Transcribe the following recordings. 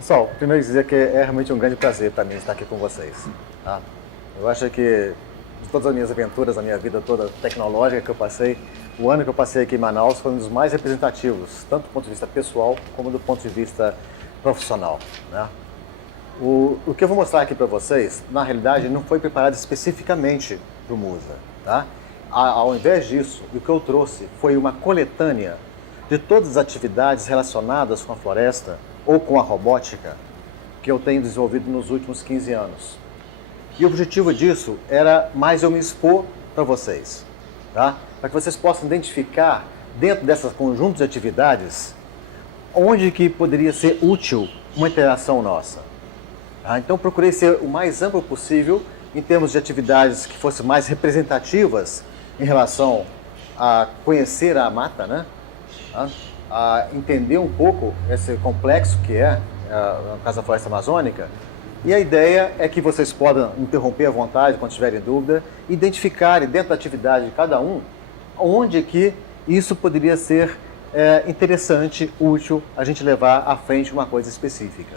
Pessoal, primeiro dizer que é realmente um grande prazer para mim estar aqui com vocês. Tá? Eu acho que de todas as minhas aventuras, a minha vida toda tecnológica que eu passei, o ano que eu passei aqui em Manaus foi um dos mais representativos, tanto do ponto de vista pessoal como do ponto de vista profissional. Né? O que eu vou mostrar aqui para vocês, na realidade, não foi preparado especificamente para o Musa. Tá? Ao invés disso, o que eu trouxe foi uma coletânea de todas as atividades relacionadas com a floresta ou com a robótica que eu tenho desenvolvido nos últimos 15 anos. E o objetivo disso era mais eu me expor para vocês, tá? Para que vocês possam identificar, dentro dessas conjuntos de atividades, onde que poderia ser útil uma interação nossa. Tá? Então procurei ser o mais amplo possível em termos de atividades que fossem mais representativas em relação a conhecer a mata, né? Tá? A entender um pouco esse complexo que é no caso da floresta amazônica. E a ideia é que vocês possam interromper à vontade quando tiverem dúvida, identificarem dentro da atividade de cada um onde que isso poderia ser interessante, útil a gente levar à frente uma coisa específica.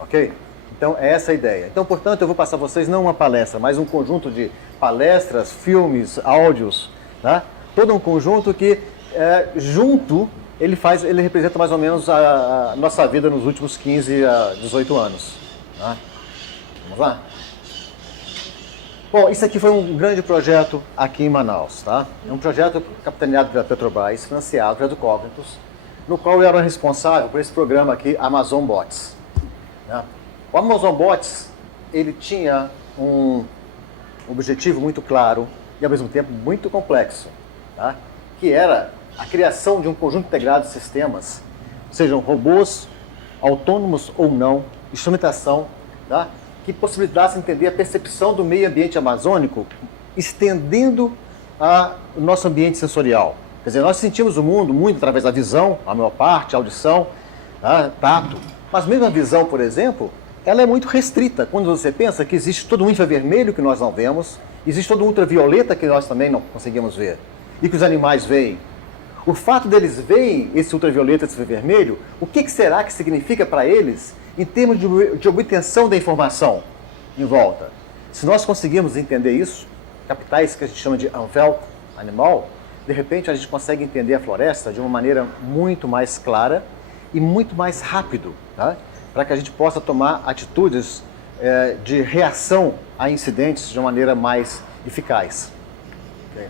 Ok? Então é essa a ideia. Então, portanto, eu vou passar a vocês não uma palestra, mas um conjunto de palestras, filmes, áudios, tá? Todo um conjunto que junto ele representa mais ou menos a nossa vida nos últimos 15 a 18 anos. Tá? Vamos lá? Bom, isso aqui foi um grande projeto aqui em Manaus. Tá? É um projeto capitaneado pela Petrobras, financiado pela Cognitus, no qual eu era responsável por esse programa aqui, Amazon Bots. Né? O Amazon Bots, ele tinha um objetivo muito claro e ao mesmo tempo muito complexo, tá? Que era a criação de um conjunto integrado de sistemas, sejam robôs, autônomos ou não, instrumentação, tá? Que possibilitasse entender a percepção do meio ambiente amazônico, estendendo o nosso ambiente sensorial. Quer dizer, nós sentimos o mundo muito através da visão, a maior parte, a audição, tá? Tato. Mas mesmo a visão, por exemplo, ela é muito restrita. Quando você pensa que existe todo um infravermelho que nós não vemos, existe todo um ultravioleta que nós também não conseguimos ver, e que os animais veem. O fato deles verem esse ultravioleta, esse vermelho, o que será que significa para eles em termos de obtenção da informação em volta? Se nós conseguirmos entender isso, captar isso que a gente chama de unfelt animal, de repente a gente consegue entender a floresta de uma maneira muito mais clara e muito mais rápido, tá? Para que a gente possa tomar atitudes de reação a incidentes de uma maneira mais eficaz. Okay?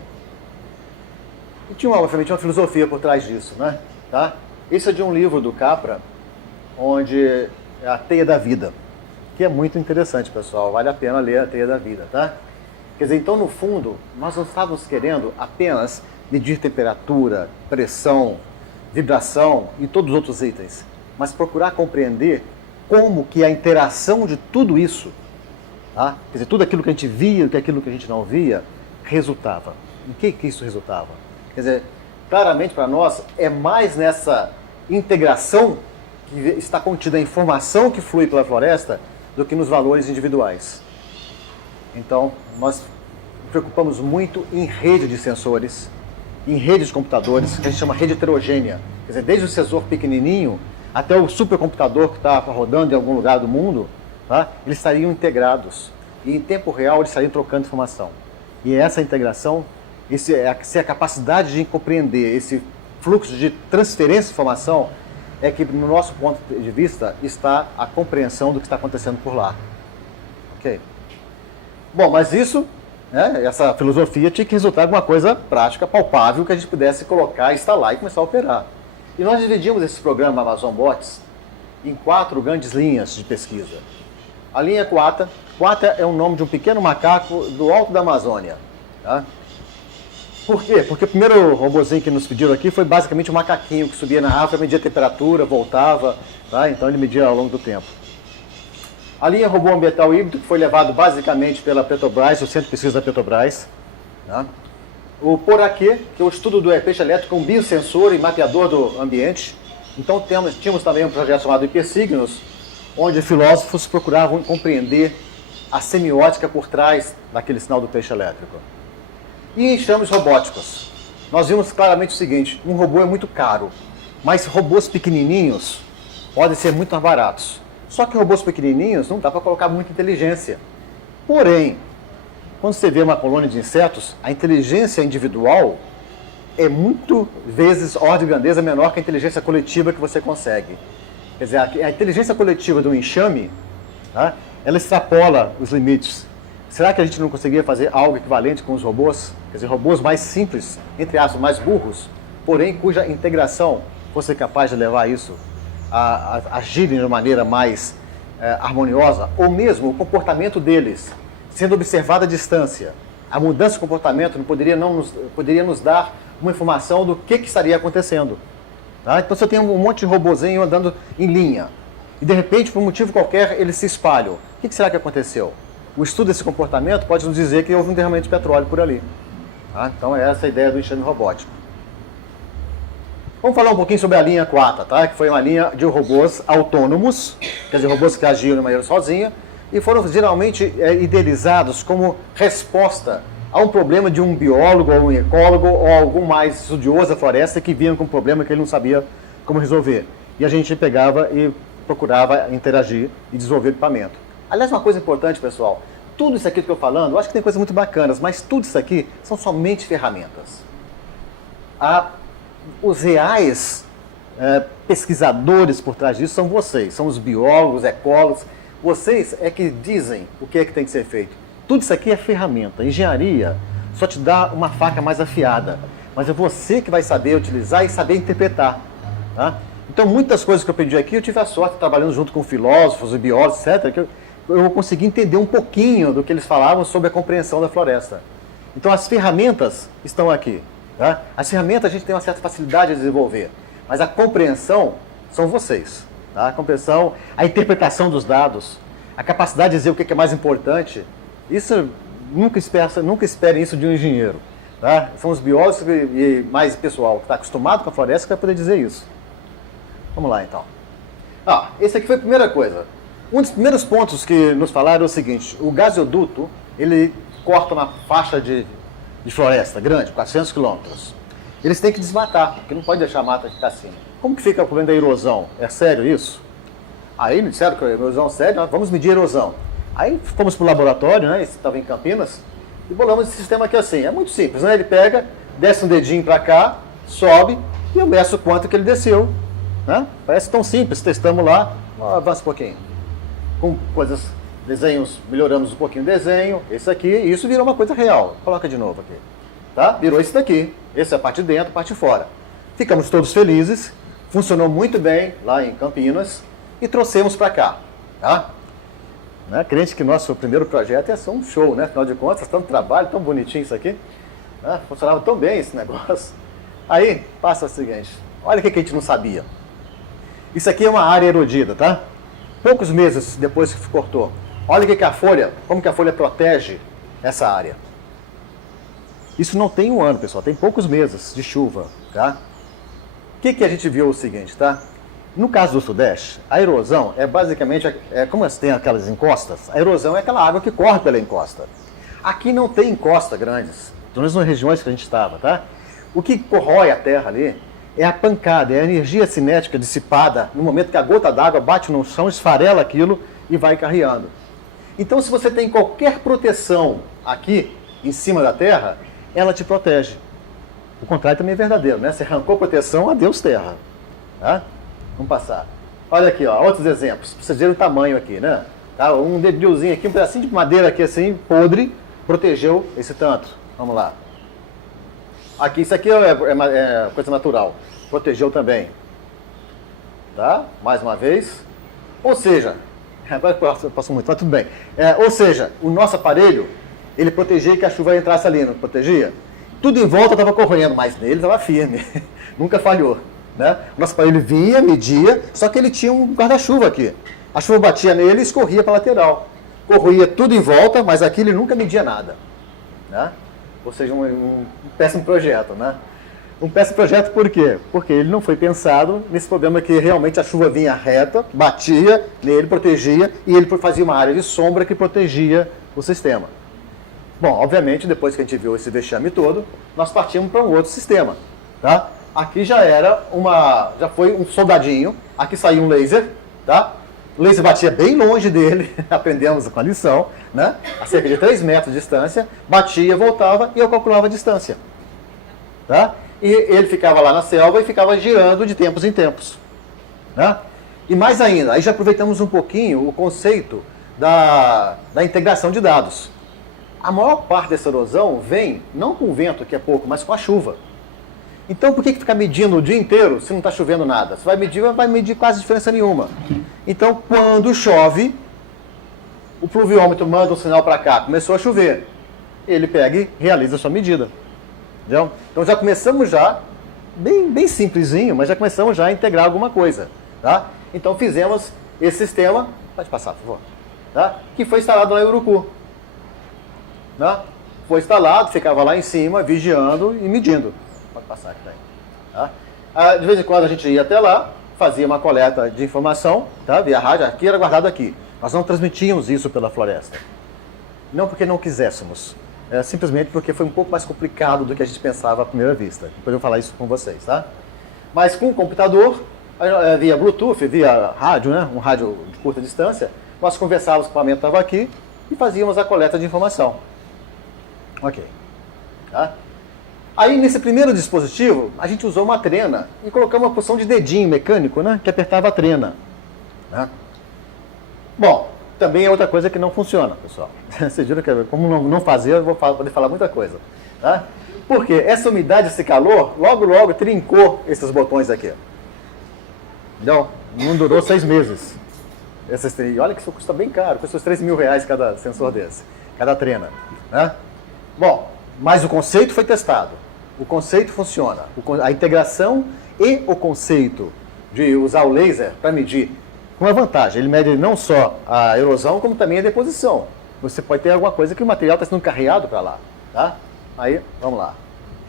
E tinha, obviamente, uma filosofia por trás disso, né? Tá? Isso é de um livro do Capra, onde é a Teia da Vida, que é muito interessante, pessoal. Vale a pena ler a Teia da Vida, tá? Quer dizer, então, no fundo, nós não estávamos querendo apenas medir temperatura, pressão, vibração e todos os outros itens, mas procurar compreender como que a interação de tudo isso, tá? Quer dizer, tudo aquilo que a gente via e aquilo que a gente não via, resultava. Em que isso resultava? Quer dizer, claramente para nós é mais nessa integração que está contida a informação que flui pela floresta do que nos valores individuais. Então, nós nos preocupamos muito em rede de sensores, em rede de computadores, que a gente chama rede heterogênea. Quer dizer, desde o sensor pequenininho até o supercomputador que está rodando em algum lugar do mundo, tá? Eles estariam integrados. E em tempo real eles estariam trocando informação. E essa integração, essa capacidade de compreender esse fluxo de transferência de informação é que, no nosso ponto de vista, está a compreensão do que está acontecendo por lá. Ok? Bom, mas isso, né, essa filosofia tinha que resultar em alguma coisa prática, palpável, que a gente pudesse colocar, instalar e começar a operar. E nós dividimos esse programa Amazon Bots em 4 grandes linhas de pesquisa. A linha Quata. Quata é o nome de um pequeno macaco do alto da Amazônia. Tá? Por quê? Porque o primeiro robozinho que nos pediram aqui foi basicamente um macaquinho que subia na árvore, media a temperatura, voltava, tá? Então ele media ao longo do tempo. A linha robô ambiental híbrido, que foi levado basicamente pela Petrobras, o Centro de Pesquisa da Petrobras. Tá? O Poraquê, que é o estudo do peixe elétrico, um biosensor e mapeador do ambiente. Então tínhamos também um projeto chamado Hipersignos, onde filósofos procuravam compreender a semiótica por trás daquele sinal do peixe elétrico. E enxames robóticos. Nós vimos claramente o seguinte, um robô é muito caro, mas robôs pequenininhos podem ser muito mais baratos. Só que robôs pequenininhos não dá para colocar muita inteligência. Porém, quando você vê uma colônia de insetos, a inteligência individual é muito vezes ordem de grandeza menor que a inteligência coletiva que você consegue. Quer dizer, a inteligência coletiva do enxame, tá, ela extrapola os limites. Será que a gente não conseguiria fazer algo equivalente com os robôs? Quer dizer, robôs mais simples, entre aspas, mais burros, porém cuja integração fosse capaz de levar isso a agirem de uma maneira mais harmoniosa, ou mesmo o comportamento deles, sendo observado à distância. A mudança de comportamento não poderia nos dar uma informação do que estaria acontecendo. Tá? Então você tem um monte de robozinho andando em linha, e de repente, por um motivo qualquer, eles se espalham. O que será que aconteceu? O estudo desse comportamento pode nos dizer que houve um derramamento de petróleo por ali. Tá? Então é essa a ideia do enxame robótico. Vamos falar um pouquinho sobre a linha Quata, tá? Que foi uma linha de robôs autônomos, quer dizer, robôs que agiam de maneira sozinha, e foram geralmente idealizados como resposta a um problema de um biólogo, ou um ecólogo, ou algum mais estudioso da floresta que vinha com um problema que ele não sabia como resolver. E a gente pegava e procurava interagir e desenvolver equipamento. Aliás, uma coisa importante, pessoal, tudo isso aqui que eu estou falando, eu acho que tem coisas muito bacanas, mas tudo isso aqui são somente ferramentas. Os reais pesquisadores por trás disso são vocês, são os biólogos, ecólogos. Vocês é que dizem o que é que tem que ser feito. Tudo isso aqui é ferramenta. Engenharia só te dá uma faca mais afiada, mas é você que vai saber utilizar e saber interpretar. Tá? Então, muitas coisas que eu pedi aqui, eu tive a sorte, trabalhando junto com filósofos e biólogos, etc., que eu consegui entender um pouquinho do que eles falavam sobre a compreensão da floresta. Então, as ferramentas estão aqui. Tá? As ferramentas a gente tem uma certa facilidade de desenvolver, mas a compreensão são vocês. Tá? A compreensão, a interpretação dos dados, a capacidade de dizer o que é mais importante, isso nunca esperem isso de um engenheiro. Tá? São os biólogos e mais pessoal que está acostumado com a floresta que vai poder dizer isso. Vamos lá, então. Esse aqui foi a primeira coisa. Um dos primeiros pontos que nos falaram é o seguinte: o gasoduto, ele corta uma faixa de floresta grande, 400 quilômetros. Eles têm que desmatar, porque não pode deixar a mata ficar assim. Como que fica o problema da erosão? É sério isso? Aí me disseram que a erosão é séria, vamos medir a erosão. Aí fomos para o laboratório, né, estava em Campinas, e bolamos esse sistema aqui assim. É muito simples, né? Ele pega, desce um dedinho para cá, sobe, e eu meço quanto que ele desceu. Né? Parece tão simples, testamos lá, avança um pouquinho. Com coisas, desenhos, melhoramos um pouquinho o desenho, esse aqui, e isso virou uma coisa real. Coloca de novo aqui. Tá? Virou esse daqui. Esse é a parte de dentro, a parte de fora. Ficamos todos felizes, funcionou muito bem lá em Campinas, e trouxemos para cá. Tá? Né? Crente que nosso primeiro projeto ia ser um show, né? Afinal de contas, tanto trabalho, tão bonitinho isso aqui. Né? Funcionava tão bem esse negócio. Aí, passa o seguinte, olha o que a gente não sabia. Isso aqui é uma área erodida, tá? Poucos meses depois que cortou. Olha que a folha, como que a folha protege essa área. Isso não tem um ano, pessoal, tem poucos meses de chuva, tá? O que a gente viu o seguinte, tá? No caso do Sudeste, a erosão é basicamente, como tem aquelas encostas, a erosão é aquela água que corre pela encosta. Aqui não tem encosta grandes, pelo menos nas regiões que a gente estava, tá? O que corrói a terra ali é a pancada, é a energia cinética dissipada no momento que a gota d'água bate no chão, esfarela aquilo e vai carreando. Então, se você tem qualquer proteção aqui, em cima da terra, ela te protege. O contrário também é verdadeiro, né? Você arrancou proteção, adeus terra. Tá? Vamos passar. Olha aqui, ó, outros exemplos. Pra vocês verem o tamanho aqui, né? Tá? Um dedilzinho aqui, um pedacinho de madeira aqui assim, podre, protegeu esse tanto. Vamos lá. Aqui, isso aqui é coisa natural. Protegeu também. Tá? Mais uma vez. Ou seja, agora passou muito, mas tudo bem. Ou seja, o nosso aparelho, ele protegia que a chuva entrasse ali, não protegia? Tudo em volta estava correndo, mas nele estava firme. Nunca falhou. Né? O nosso aparelho vinha, media, só que ele tinha um guarda-chuva aqui. A chuva batia nele e escorria para a lateral. Corria tudo em volta, mas aqui ele nunca media nada. Né? Ou seja, um péssimo projeto, né? Um péssimo projeto por quê? Porque ele não foi pensado nesse problema que realmente a chuva vinha reta, batia nele, protegia, e ele fazia uma área de sombra que protegia o sistema. Bom, obviamente, depois que a gente viu esse vexame todo, nós partimos para um outro sistema. Tá? Aqui já foi um soldadinho, aqui saiu um laser, tá? O laser batia bem longe dele, aprendemos com a lição, né? A cerca de 3 metros de distância, batia, voltava e eu calculava a distância. Tá? E ele ficava lá na selva e ficava girando de tempos em tempos. Né? E mais ainda, aí já aproveitamos um pouquinho o conceito da integração de dados. A maior parte dessa erosão vem não com o vento, que é pouco, mas com a chuva. Então por que ficar medindo o dia inteiro se não está chovendo nada? Você vai medir quase diferença nenhuma. Então quando chove, o pluviômetro manda um sinal para cá, começou a chover. Ele pega e realiza a sua medida. Entendeu? Então já começamos já, bem simplesinho, mas já começamos já a integrar alguma coisa. Tá? Então fizemos esse sistema, pode passar por favor, tá? Que foi instalado lá em Urucu. Né? Foi instalado, ficava lá em cima, vigiando e medindo. Pode passar aqui, tá? De vez em quando a gente ia até lá, fazia uma coleta de informação, tá? Via rádio, aqui era guardado aqui. Nós não transmitíamos isso pela floresta. Não porque não quiséssemos, simplesmente porque foi um pouco mais complicado do que a gente pensava à primeira vista. Depois eu vou falar isso com vocês, tá? Mas com o computador, via Bluetooth, via rádio, né? Um rádio de curta distância, nós conversávamos, o equipamento estava aqui e fazíamos a coleta de informação. Ok. Tá? Aí, nesse primeiro dispositivo, a gente usou uma trena e colocamos uma porção de dedinho mecânico, né, que apertava a trena. Né? Bom, também é outra coisa que não funciona, pessoal. Vocês viram que como não fazer, eu vou poder falar muita coisa. Tá? Porque essa umidade, esse calor, logo trincou esses botões aqui. Então, não durou 6 meses. Olha que isso custa bem caro, custa uns R$3.000 cada sensor desse, cada trena. Né? Bom, mas o conceito foi testado. O conceito funciona. A integração e o conceito de usar o laser para medir, com uma vantagem, ele mede não só a erosão, como também a deposição. Você pode ter alguma coisa que o material está sendo carreado para lá. Tá? Aí, vamos lá.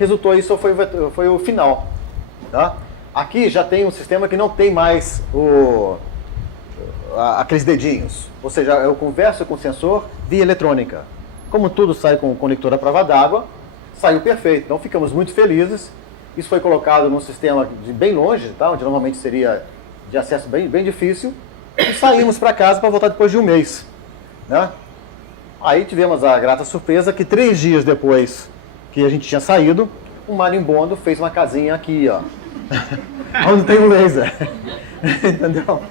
Resultou isso, foi o final. Tá? Aqui já tem um sistema que não tem mais aqueles dedinhos. Ou seja, eu converso com o sensor via eletrônica. Como tudo sai com o conector à prova d'água, saiu perfeito. Então ficamos muito felizes. Isso foi colocado num sistema de bem longe, tá? Onde normalmente seria de acesso bem difícil. E saímos para casa para voltar depois de um mês. Né? Aí tivemos a grata surpresa que 3 dias depois que a gente tinha saído, um marimbondo fez uma casinha aqui, ó. Onde tem um laser. Entendeu?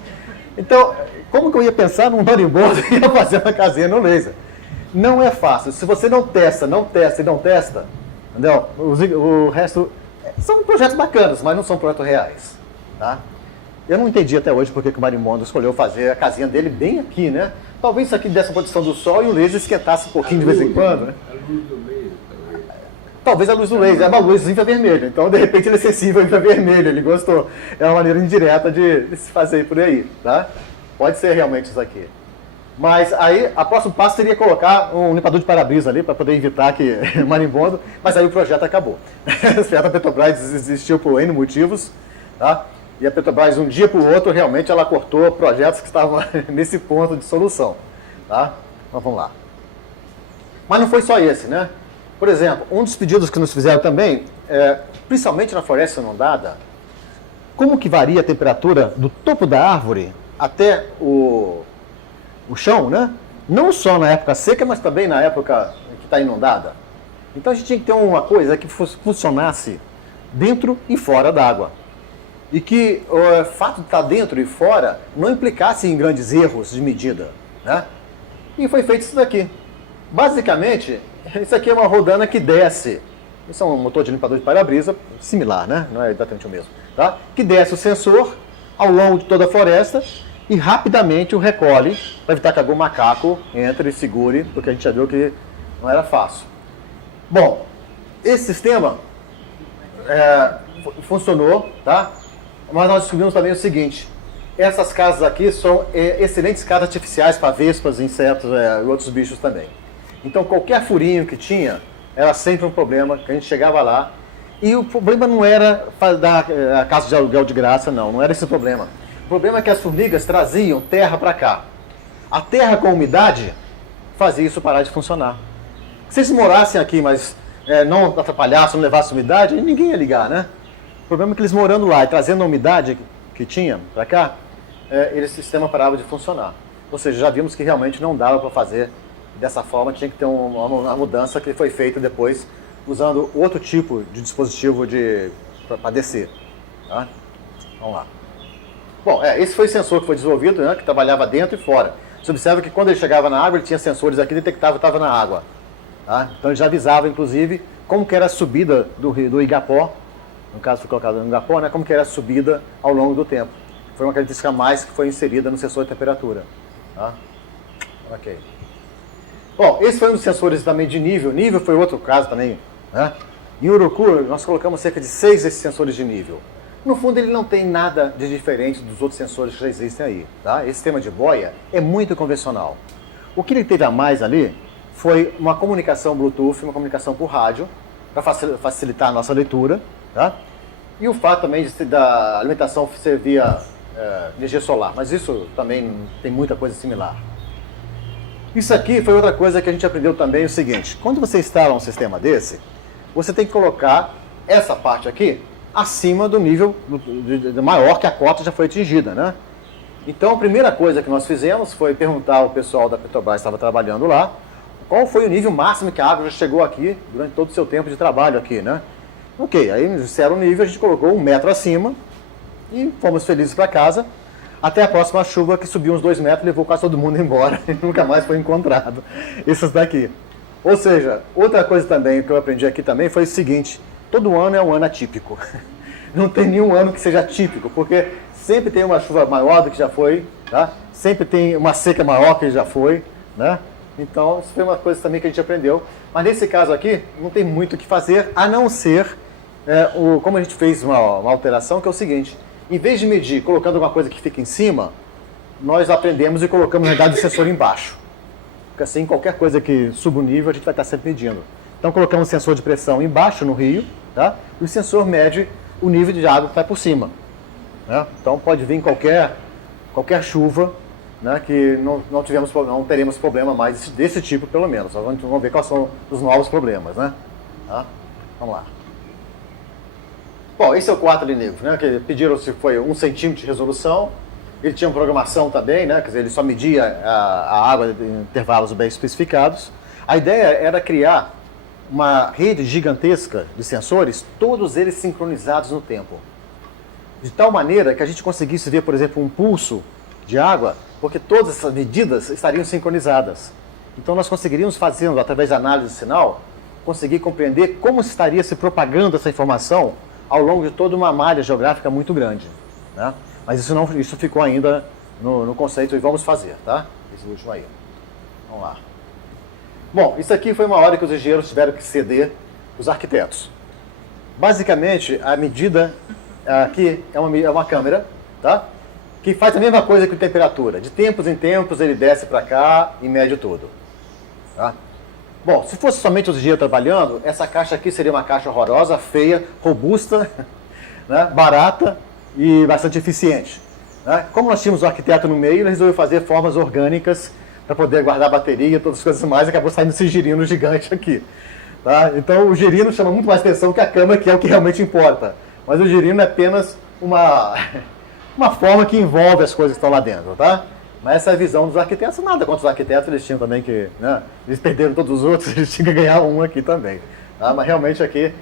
Então, como que eu ia pensar num marimbondo e ia fazer uma casinha no laser? Não é fácil. Se você não testa, entendeu? O resto são projetos bacanas, mas não são projetos reais. Tá? Eu não entendi até hoje porque que o marimbondo escolheu fazer a casinha dele bem aqui, né? Talvez isso aqui desse a posição do sol e o laser esquentasse um pouquinho de vez em quando. Né? A luz do laser também. Talvez a luz do laser, é uma luz infravermelha. Então, de repente, ele é sensível ao infravermelho, ele gostou. É uma maneira indireta de se fazer por aí. Tá? Pode ser realmente isso aqui. Mas aí, o próximo passo seria colocar um limpador de para-brisa ali para poder evitar que marimbondo, mas aí o projeto acabou. O projeto da Petrobras desistiu por N motivos, tá? E a Petrobras, um dia para o outro, realmente ela cortou projetos que estavam nesse ponto de solução, tá? Então vamos lá. Mas não foi só esse, né? Por exemplo, um dos pedidos que nos fizeram também, principalmente na floresta inundada, como que varia a temperatura do topo da árvore até o chão, né? Não só na época seca, mas também na época que está inundada. Então a gente tinha que ter uma coisa que funcionasse dentro e fora d'água. E que o fato de estar dentro e fora não implicasse em grandes erros de medida. Né? E foi feito isso daqui. Basicamente, isso aqui é uma rodana que desce. Isso é um motor de limpador de para-brisa, similar, né? Não é exatamente o mesmo. Tá? Que desce o sensor ao longo de toda a floresta e rapidamente o recolhe para evitar que algum macaco entre e segure, porque a gente já viu que não era fácil. Bom, esse sistema funcionou, tá? Mas nós descobrimos também o seguinte: essas casas aqui são excelentes casas artificiais para vespas, insetos e outros bichos também. Então qualquer furinho que tinha era sempre um problema, que a gente chegava lá. E o problema não era dar a casa de aluguel de graça, não era esse o problema. O problema é que as formigas traziam terra para cá. A terra com umidade fazia isso parar de funcionar. Se eles morassem aqui, mas não atrapalhassem, não levassem umidade, ninguém ia ligar, né? O problema é que eles morando lá e trazendo a umidade que tinha para cá, esse sistema parava de funcionar. Ou seja, já vimos que realmente não dava para fazer dessa forma, tinha que ter uma mudança que foi feita depois usando outro tipo de dispositivo para descer. Tá? Vamos lá. Bom, esse foi o sensor que foi desenvolvido, né, que trabalhava dentro e fora. Você observa que quando ele chegava na água, ele tinha sensores aqui que detectavam que estava na água. Tá? Então ele já avisava, inclusive, como que era a subida do Igapó, no caso foi colocado no Igapó, né, como que era a subida ao longo do tempo. Foi uma característica a mais que foi inserida no sensor de temperatura. Tá? Ok. Bom, esse foi um dos sensores também de nível. Nível foi outro caso também. Né? Em Urucu, nós colocamos cerca de 6 desses sensores de nível. No fundo, ele não tem nada de diferente dos outros sensores que já existem aí. Tá? Esse sistema de boia é muito convencional. O que ele teve a mais ali foi uma comunicação Bluetooth, uma comunicação por rádio, para facilitar a nossa leitura. Tá? E o fato também da alimentação ser via energia solar. Mas isso também tem muita coisa similar. Isso aqui foi outra coisa que a gente aprendeu também, o seguinte: quando você instala um sistema desse, você tem que colocar essa parte aqui acima do nível maior que a cota já foi atingida, né? Então a primeira coisa que nós fizemos foi perguntar ao pessoal da Petrobras que estava trabalhando lá, qual foi o nível máximo que a água já chegou aqui durante todo o seu tempo de trabalho aqui, né? Ok, aí disseram o nível, a gente colocou 1 metro acima e fomos felizes para casa. Até a próxima chuva, que subiu uns 2 metros e levou quase todo mundo embora e nunca mais foi encontrado. Esses daqui. Ou seja, outra coisa também que eu aprendi aqui também foi o seguinte: todo ano é um ano atípico. Não tem nenhum ano que seja típico, porque sempre tem uma chuva maior do que já foi, tá? Sempre tem uma seca maior que já foi, né? Então, isso foi uma coisa também que a gente aprendeu. Mas nesse caso aqui, não tem muito o que fazer, a não ser, como a gente fez uma alteração, que é o seguinte: em vez de medir colocando alguma coisa que fica em cima, nós aprendemos e colocamos, na verdade, o sensor embaixo. Porque assim, qualquer coisa que suba o nível, a gente vai estar sempre medindo. Então, colocamos o sensor de pressão embaixo no rio, tá? E o sensor mede o nível de água que vai por cima. Né? Então, pode vir qualquer chuva, né, que não teremos problema mais desse tipo, pelo menos. Vamos ver quais são os novos problemas. Né? Tá? Vamos lá. Bom, esse é o quarto de nível, né? Que pediram se foi 1 centímetro de resolução. Ele tinha uma programação também, né? Quer dizer, ele só media a água em intervalos bem especificados. A ideia era criar uma rede gigantesca de sensores, todos eles sincronizados no tempo. De tal maneira que a gente conseguisse ver, por exemplo, um pulso de água, porque todas essas medidas estariam sincronizadas. Então nós conseguiríamos, fazendo, através da análise de sinal, conseguir compreender como estaria se propagando essa informação ao longo de toda uma malha geográfica muito grande. Né? Mas isso ficou ainda no conceito e vamos fazer, tá? Esse último aí. Vamos lá. Bom, isso aqui foi uma hora que os engenheiros tiveram que ceder os arquitetos. Basicamente, a medida aqui é uma câmera, tá? Que faz a mesma coisa que a temperatura. De tempos em tempos ele desce para cá e mede tudo. Tá? Bom, se fosse somente os engenheiros trabalhando, essa caixa aqui seria uma caixa horrorosa, feia, robusta, né? Barata e bastante eficiente. Né? Como nós tínhamos o arquiteto no meio, ele resolveu fazer formas orgânicas para poder guardar bateria e todas as coisas mais, e acabou saindo esse girino gigante aqui. Tá? Então o girino chama muito mais atenção que a câmera, que é o que realmente importa. Mas o girino é apenas uma forma que envolve as coisas que estão lá dentro. Tá? Mas essa é a visão dos arquitetos. Nada contra os arquitetos, eles tinham também que... Né? Eles perderam todos os outros, eles tinham que ganhar um aqui também. Tá? Mas realmente aqui,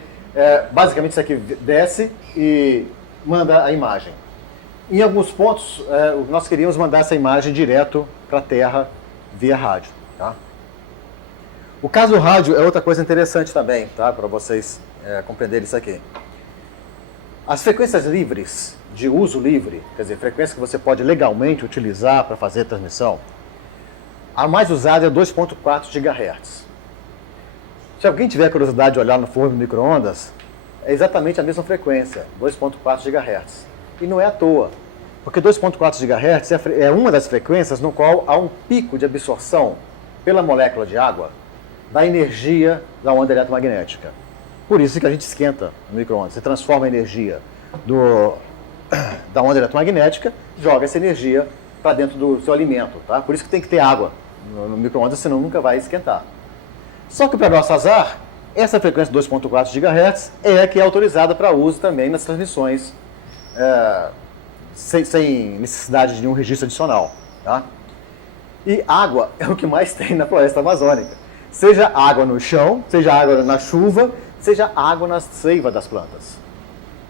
basicamente isso aqui desce e manda a imagem. Em alguns pontos, nós queríamos mandar essa imagem direto para a Terra via rádio. Tá? O caso do rádio é outra coisa interessante também, tá? Para vocês compreenderem isso aqui. As frequências livres, de uso livre, quer dizer, frequências que você pode legalmente utilizar para fazer transmissão, a mais usada é 2.4 GHz. Se alguém tiver curiosidade de olhar no forno do micro-ondas, é exatamente a mesma frequência, 2.4 GHz. E não é à toa, porque 2.4 GHz é uma das frequências no qual há um pico de absorção pela molécula de água da energia da onda eletromagnética. Por isso que a gente esquenta no micro-ondas. Você transforma a energia da onda eletromagnética, joga essa energia para dentro do seu alimento. Tá? Por isso que tem que ter água no micro-ondas, senão nunca vai esquentar. Só que, para nosso azar, essa frequência 2.4 GHz é a que é autorizada para uso também nas transmissões sem necessidade de nenhum registro adicional. Tá? E água é o que mais tem na floresta amazônica. Seja água no chão, seja água na chuva, seja água na seiva das plantas.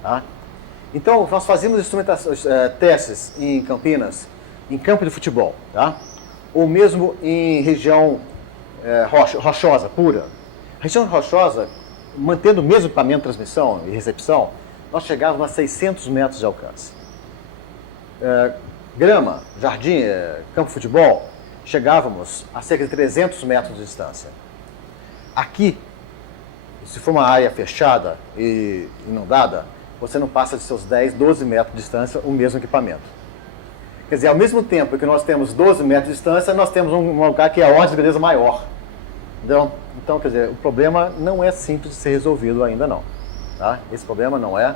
Tá? Então, nós fazíamos testes em Campinas, em campo de futebol, tá? Ou mesmo em região rochosa, pura. A região rochosa, mantendo o mesmo equipamento de transmissão e recepção, nós chegávamos a 600 metros de alcance. Grama, jardim, campo de futebol, chegávamos a cerca de 300 metros de distância. Aqui, se for uma área fechada e inundada, você não passa de seus 10, 12 metros de distância o mesmo equipamento. Quer dizer, ao mesmo tempo que nós temos 12 metros de distância, nós temos um lugar que é a ordem de grandeza maior. Então, quer dizer, o problema não é simples de ser resolvido ainda não. Tá? Esse problema não é.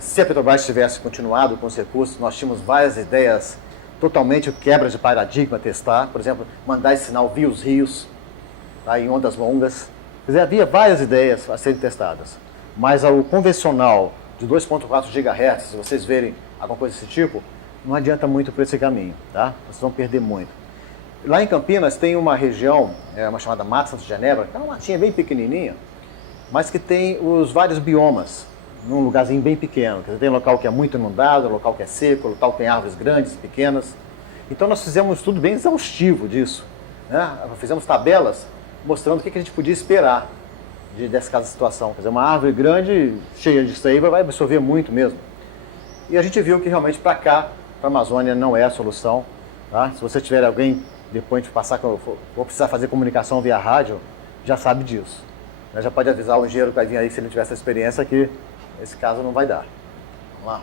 Se a Petrobras tivesse continuado com os recursos, nós tínhamos várias ideias totalmente quebra de paradigma testar. Por exemplo, mandar esse sinal via os rios, tá, em ondas longas. Quer dizer, havia várias ideias a serem testadas. Mas o convencional de 2.4 GHz, se vocês verem alguma coisa desse tipo, não adianta muito por esse caminho, tá? Vocês vão perder muito. Lá em Campinas tem uma região, uma chamada Mata Santo Genebra, que é uma matinha bem pequenininha, mas que tem os vários biomas, num lugarzinho bem pequeno. Quer dizer, tem local que é muito inundado, local que é seco, local que tem árvores grandes e pequenas. Então nós fizemos um estudo bem exaustivo disso, né? Fizemos tabelas mostrando o que a gente podia esperar dessa situação. Quer dizer, uma árvore grande, cheia de seiva, vai absorver muito mesmo. E a gente viu que realmente para cá, para a Amazônia, não é a solução. Tá? Se você tiver alguém, depois de passar, vou precisar fazer comunicação via rádio, já sabe disso. Já pode avisar o engenheiro que vai vir aí, se ele tiver essa experiência, que esse caso não vai dar. Vamos lá.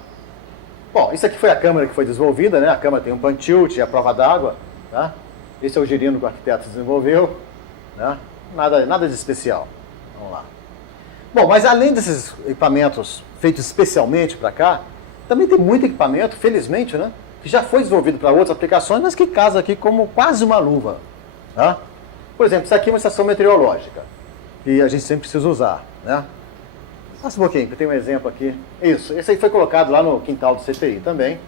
Bom, isso aqui foi a câmera que foi desenvolvida, né? A câmera tem um pan tilt e a prova d'água. Tá? Esse é o girino que o arquiteto desenvolveu. Né? Nada de especial. Vamos lá. Bom, mas além desses equipamentos feitos especialmente para cá, também tem muito equipamento, felizmente, né, que já foi desenvolvido para outras aplicações, mas que casa aqui como quase uma luva. Tá? Por exemplo, isso aqui é uma estação meteorológica, que a gente sempre precisa usar. Né? Passa um pouquinho, que eu tenho um exemplo aqui. Isso, esse aí foi colocado lá no quintal do CTI também.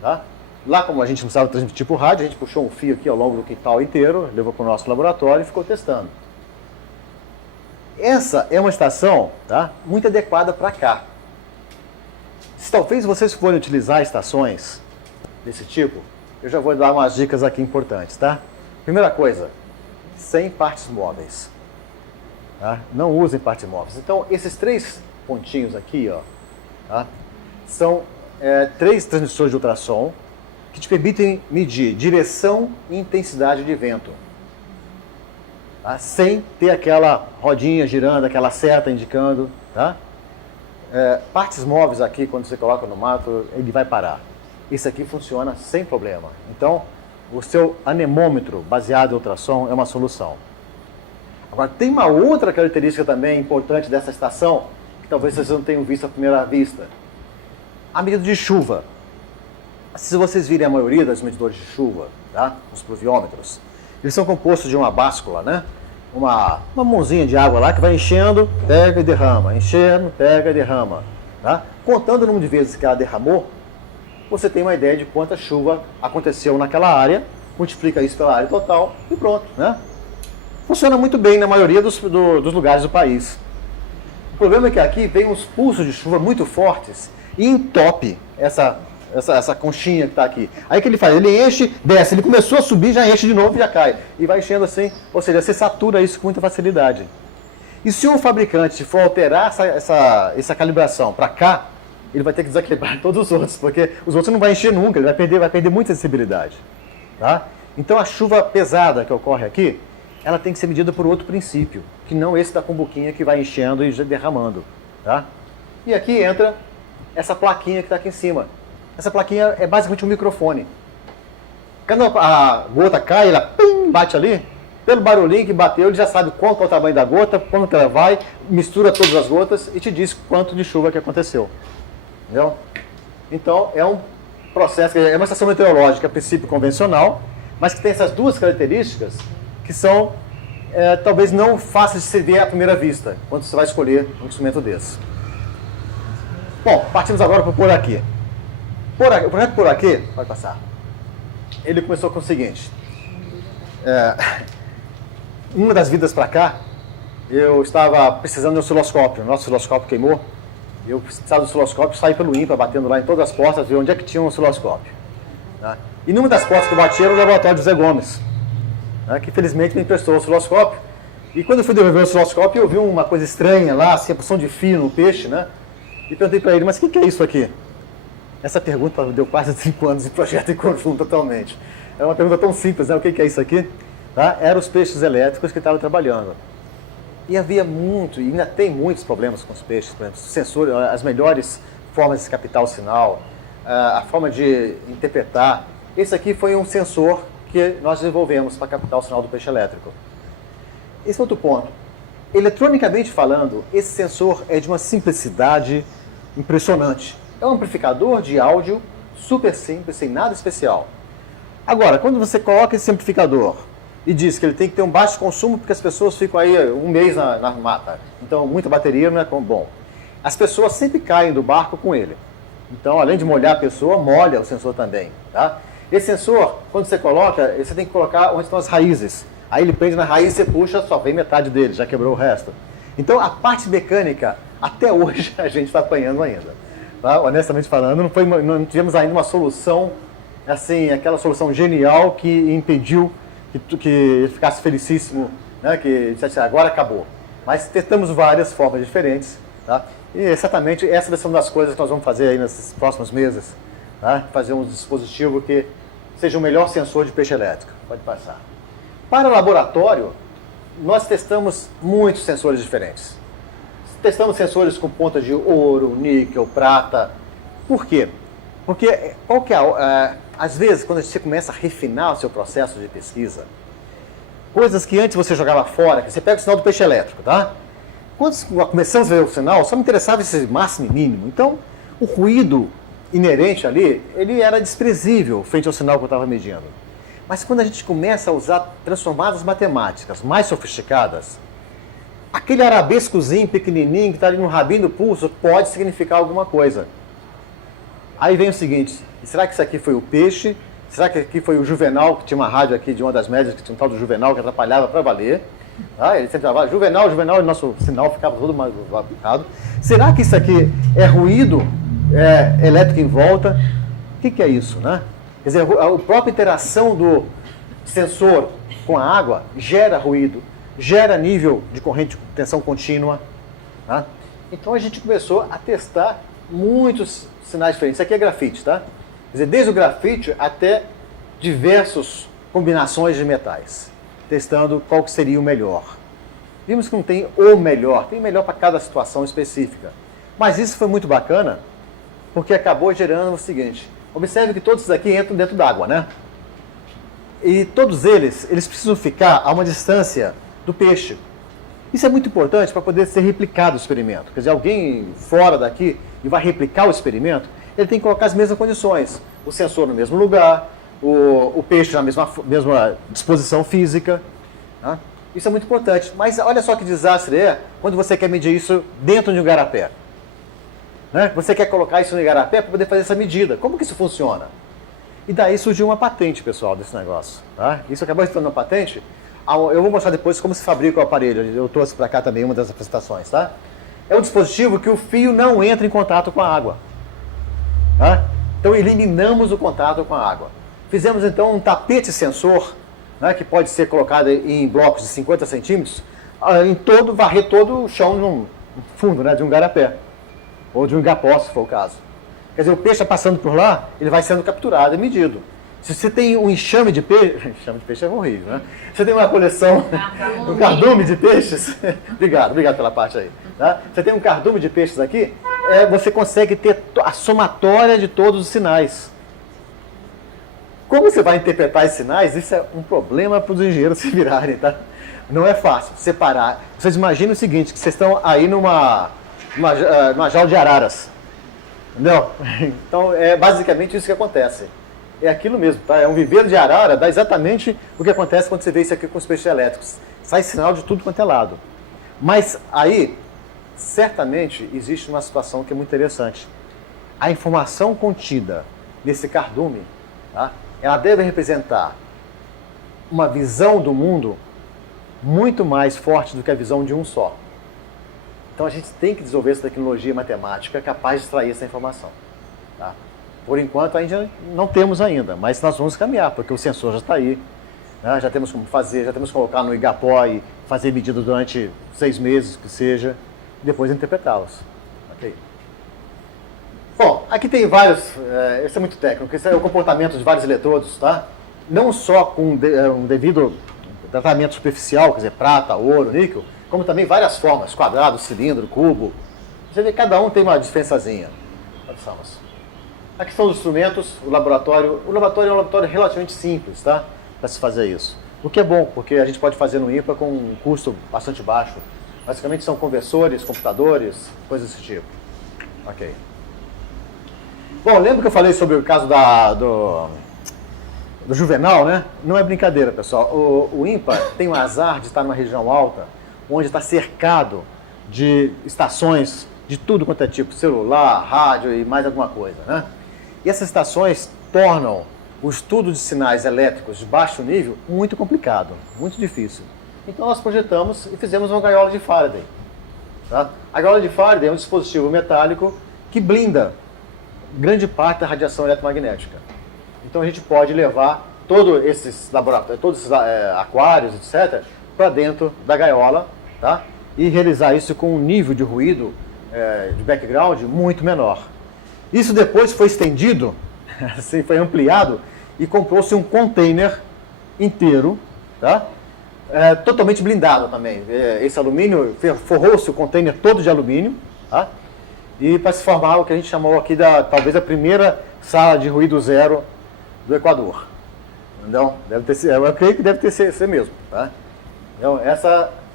Tá? Lá, como a gente não precisava transmitir por rádio, a gente puxou um fio aqui ao longo do quintal inteiro, levou para o nosso laboratório e ficou testando. Essa é uma estação, tá, muito adequada para cá. Se talvez vocês forem utilizar estações desse tipo, eu já vou dar umas dicas aqui importantes, tá? Primeira coisa, sem partes móveis. Tá? Não usem partes móveis. Então, esses 3 pontinhos aqui, ó, tá, são 3 transmissores de ultrassom que te permitem medir direção e intensidade de vento. Tá? Sem ter aquela rodinha girando, aquela seta indicando. Tá? Partes móveis aqui, quando você coloca no mato, ele vai parar. Esse aqui funciona sem problema. Então, o seu anemômetro baseado em ultrassom é uma solução. Agora, tem uma outra característica também importante dessa estação, que talvez vocês não tenham visto à primeira vista. A medida de chuva. Se vocês virem a maioria dos medidores de chuva, tá? Os pluviômetros, eles são compostos de uma báscula, né? Uma mãozinha de água lá que vai enchendo, pega e derrama, enchendo, pega e derrama. Tá? Contando o número de vezes que ela derramou, você tem uma ideia de quanta chuva aconteceu naquela área, multiplica isso pela área total e pronto. Né? Funciona muito bem na maioria dos lugares do país. O problema é que aqui vem uns pulsos de chuva muito fortes e entope essa conchinha que está aqui. Aí o que ele faz? Ele enche, desce, ele começou a subir, já enche de novo e já cai. E vai enchendo assim, ou seja, você satura isso com muita facilidade. E se o fabricante for alterar essa calibração para cá, ele vai ter que desequilibrar todos os outros, porque os outros não vai encher nunca, ele vai perder muita sensibilidade. Tá? Então a chuva pesada que ocorre aqui, ela tem que ser medida por outro princípio, que não esse da cumbuquinha que vai enchendo e derramando. Tá? E aqui entra essa plaquinha que está aqui em cima. Essa plaquinha é basicamente um microfone. Quando a gota cai, ela bate ali, pelo barulhinho que bateu, ele já sabe qual é o tamanho da gota, quanto ela vai, mistura todas as gotas e te diz quanto de chuva que aconteceu. Entendeu? Então, é um processo, é uma estação meteorológica a princípio convencional, mas que tem essas duas características que são talvez não fáceis de se ver à primeira vista, quando você vai escolher um instrumento desse. Bom, partimos agora para por aqui. O projeto Por Aqui, pode passar, ele começou com o seguinte, uma das vidas para cá, eu estava precisando de um osciloscópio, o nosso osciloscópio queimou, eu precisava do osciloscópio, saí pelo INPA, batendo lá em todas as portas, ver onde é que tinha um osciloscópio. Né? E numa das portas que eu bati era o laboratório de José Gomes, né, que felizmente me emprestou o osciloscópio. E quando eu fui devolver o osciloscópio, eu vi uma coisa estranha lá, assim, a porção de fio no peixe, né? E perguntei para ele, mas o que é isso aqui? Essa pergunta deu quase 5 anos de projeto em conjunto totalmente. É uma pergunta tão simples, né? O que é isso aqui? Tá? Eram os peixes elétricos que estavam trabalhando. E havia muito, e ainda tem muitos problemas com os peixes, por exemplo, sensor, as melhores formas de captar o sinal, a forma de interpretar. Esse aqui foi um sensor que nós desenvolvemos para captar o sinal do peixe elétrico. Esse é outro ponto. Eletronicamente falando, esse sensor é de uma simplicidade impressionante. É um amplificador de áudio super simples, sem nada especial. Agora, quando você coloca esse amplificador e diz que ele tem que ter um baixo consumo porque as pessoas ficam aí um mês na mata, então muita bateria não é bom. As pessoas sempre caem do barco com ele. Então, além de molhar a pessoa, molha o sensor também. Tá? Esse sensor, quando você coloca, você tem que colocar onde estão as raízes. Aí ele prende na raiz, você puxa, só vem metade dele, já quebrou o resto. Então, a parte mecânica, até hoje, a gente está apanhando ainda. Tá? Honestamente falando, não tivemos ainda uma solução, assim, aquela solução genial que impediu que ele ficasse felicíssimo, né? Que dissesse, agora acabou. Mas tentamos várias formas diferentes. Tá? E certamente essa vai ser uma das coisas que nós vamos fazer aí nesses próximos meses. Tá? Fazer um dispositivo que seja o melhor sensor de peixe elétrico. Pode passar. Para o laboratório, nós testamos muitos sensores diferentes. Testamos sensores com ponta de ouro, níquel, prata. Por quê? Porque às vezes, quando você começa a refinar o seu processo de pesquisa, coisas que antes você jogava fora, que você pega o sinal do peixe elétrico, tá? Quando começamos a ver o sinal, só me interessava esse máximo e mínimo. Então, o ruído inerente ali, ele era desprezível frente ao sinal que eu estava medindo. Mas quando a gente começa a usar transformadas matemáticas mais sofisticadas, aquele arabescozinho pequenininho que está ali no rabinho do pulso pode significar alguma coisa. Aí vem o seguinte, será que isso aqui foi o peixe? Será que aqui foi o Juvenal, que tinha uma rádio aqui de uma das médias, que tinha um tal do Juvenal que atrapalhava para valer? Ah, ele sempre falava, Juvenal, e nosso sinal ficava todo malucado. Será que isso aqui é ruído elétrico em volta? O que é isso, né? Quer dizer, a própria interação do sensor com a água gera ruído, gera nível de corrente de tensão contínua. Tá? Então a gente começou a testar muitos sinais diferentes. Isso aqui é grafite, tá? Quer dizer, desde o grafite até diversas combinações de metais, testando qual que seria o melhor. Vimos que não tem o melhor, tem melhor para cada situação específica. Mas isso foi muito bacana, porque acabou gerando o seguinte, observe que todos aqui entram dentro d'água, né? E todos eles precisam ficar a uma distância do peixe. Isso é muito importante para poder ser replicado o experimento. Quer dizer, alguém fora daqui e vai replicar o experimento, ele tem que colocar as mesmas condições. O sensor no mesmo lugar, o peixe na mesma disposição física. Tá? Isso é muito importante. Mas olha só que desastre é quando você quer medir isso dentro de um igarapé. Né? Você quer colocar isso no igarapé para poder fazer essa medida. Como que isso funciona? E daí surgiu uma patente, pessoal, desse negócio. Tá? Isso acabou se tornando uma patente. Eu vou mostrar depois como se fabrica o aparelho. Eu trouxe para cá também uma das apresentações. Tá? É um dispositivo que o fio não entra em contato com a água. Tá? Então eliminamos o contato com a água. Fizemos então um tapete sensor, né, que pode ser colocado em blocos de 50 centímetros, varrer todo o chão no fundo, né, de um garapé. Ou de um igapó, se for o caso. Quer dizer, o peixe passando por lá, ele vai sendo capturado e medido. Se você tem um enxame de peixe... Enxame de peixe é horrível, né? Você tem uma coleção, um cardume de peixes... obrigado pela parte aí. Tá? Você tem um cardume de peixes aqui, você consegue ter a somatória de todos os sinais. Como você vai interpretar esses sinais, isso é um problema para os engenheiros se virarem, tá? Não é fácil separar. Vocês imaginem o seguinte, que vocês estão aí numa jaula de araras. Entendeu? Então, é basicamente isso que acontece. É aquilo mesmo, tá? É um viveiro de arara, dá exatamente o que acontece quando você vê isso aqui com os peixes elétricos. Sai sinal de tudo quanto é lado. Mas aí, certamente, existe uma situação que é muito interessante. A informação contida nesse cardume, tá? Ela deve representar uma visão do mundo muito mais forte do que a visão de um só. Então a gente tem que desenvolver essa tecnologia matemática capaz de extrair essa informação. Tá? Por enquanto ainda não temos ainda, mas nós vamos caminhar, porque o sensor já está aí. Né? Já temos como fazer, já temos que colocar no Igapó e fazer medidas durante 6 meses, que seja, e depois interpretá-las. Okay? Bom, aqui tem vários, isso é muito técnico, esse é o comportamento de vários eletrodos, tá? Não só com um devido tratamento superficial, quer dizer, prata, ouro, níquel, como também várias formas, quadrado, cilindro, cubo. Você vê que cada um tem uma diferençazinha. Aqui são os instrumentos, o laboratório. O laboratório é um laboratório relativamente simples, tá? Para se fazer isso. O que é bom, porque a gente pode fazer no INPA com um custo bastante baixo. Basicamente são conversores, computadores, coisas desse tipo. Ok. Bom, lembra que eu falei sobre o caso do Juvenal, né? Não é brincadeira, pessoal. O INPA tem o azar de estar numa região alta, onde está cercado de estações de tudo quanto é tipo, celular, rádio e mais alguma coisa, né? E essas estações tornam o estudo de sinais elétricos de baixo nível muito complicado, muito difícil. Então nós projetamos e fizemos uma gaiola de Faraday. Tá? A gaiola de Faraday é um dispositivo metálico que blinda grande parte da radiação eletromagnética. Então a gente pode levar todos esses laboratórios, todos esses aquários, etc., para dentro da gaiola, tá? E realizar isso com um nível de ruído de background muito menor. Isso depois foi estendido, assim, foi ampliado e comprou-se um container inteiro, tá? Totalmente blindado também. Esse alumínio, forrou-se o container todo de alumínio, tá? E para se formar o que a gente chamou aqui talvez a primeira sala de ruído zero do Equador. Então, deve ter sido, eu creio que deve ter ser mesmo, tá? Então,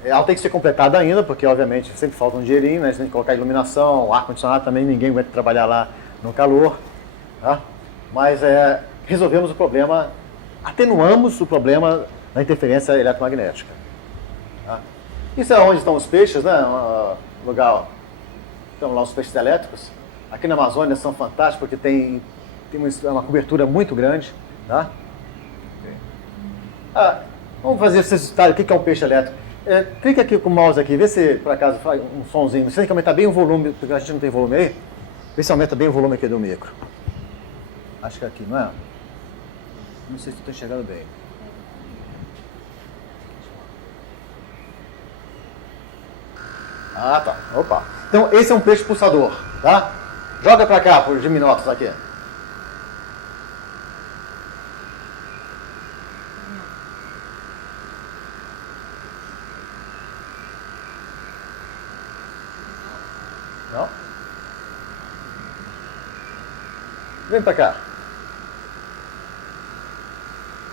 ela tem que ser completada ainda, porque obviamente sempre falta um dinheirinho, né? A gente tem que colocar iluminação, ar-condicionado também, ninguém vai trabalhar lá no calor, tá? Mas resolvemos o problema, atenuamos o problema da interferência eletromagnética. Tá? Isso é onde estão os peixes, né? Lugar, estão lá os peixes elétricos. Aqui na Amazônia são fantásticos porque tem uma cobertura muito grande, tá? Vamos fazer vocês estarem o que é um peixe elétrico. Clica aqui com o mouse aqui, vê se por acaso faz um somzinho. Você tem que aumentar bem o volume, porque a gente não tem volume aí. Vê se aumenta bem o volume aqui do micro. Acho que é aqui, não é? Não sei se estou enxergando bem. Ah, tá. Opa. Então, esse é um peixe pulsador, tá? Joga pra cá, por Giminotos aqui. Não? Vem pra cá.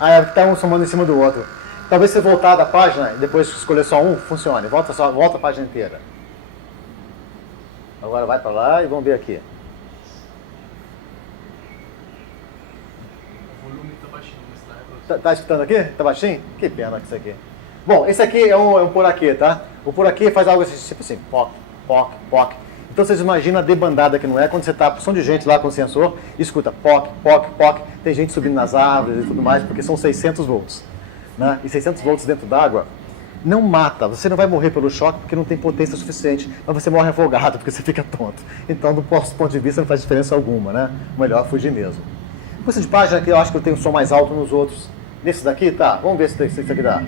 É porque tá um somando em cima do outro. Talvez você voltar da página e depois escolher só um, funcione. Volta a página inteira. Agora vai para lá e vamos ver aqui. O volume está baixinho, mas Tá escutando aqui? Tá baixinho? Que pena que isso aqui. Bom, esse aqui é um poraquê, tá? O poraquê faz algo assim, tipo assim, poc, poc, poc. Então vocês imaginam a debandada que não é quando você tá, som de gente lá com o sensor, e escuta poc, poc, poc. Tem gente subindo nas árvores e tudo mais, porque são 600 volts. Né? E 600 volts dentro d'água não mata, você não vai morrer pelo choque porque não tem potência suficiente, mas você morre afogado porque você fica tonto. Então, do ponto de vista, não faz diferença alguma, né? Melhor fugir mesmo. Puxa de página aqui, eu acho que eu tenho um som mais alto nos outros. Nesse daqui, tá? Vamos ver se isso aqui dá.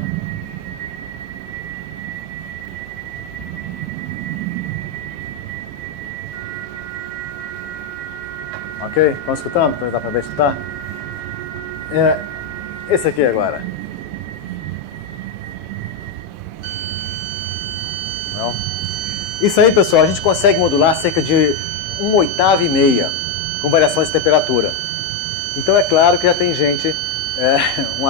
Ok? Estão escutando? Dá pra ver escutar? Esse aqui agora. Não. Isso aí, pessoal, a gente consegue modular cerca de 1/8 com variações de temperatura. Então é claro que já tem gente,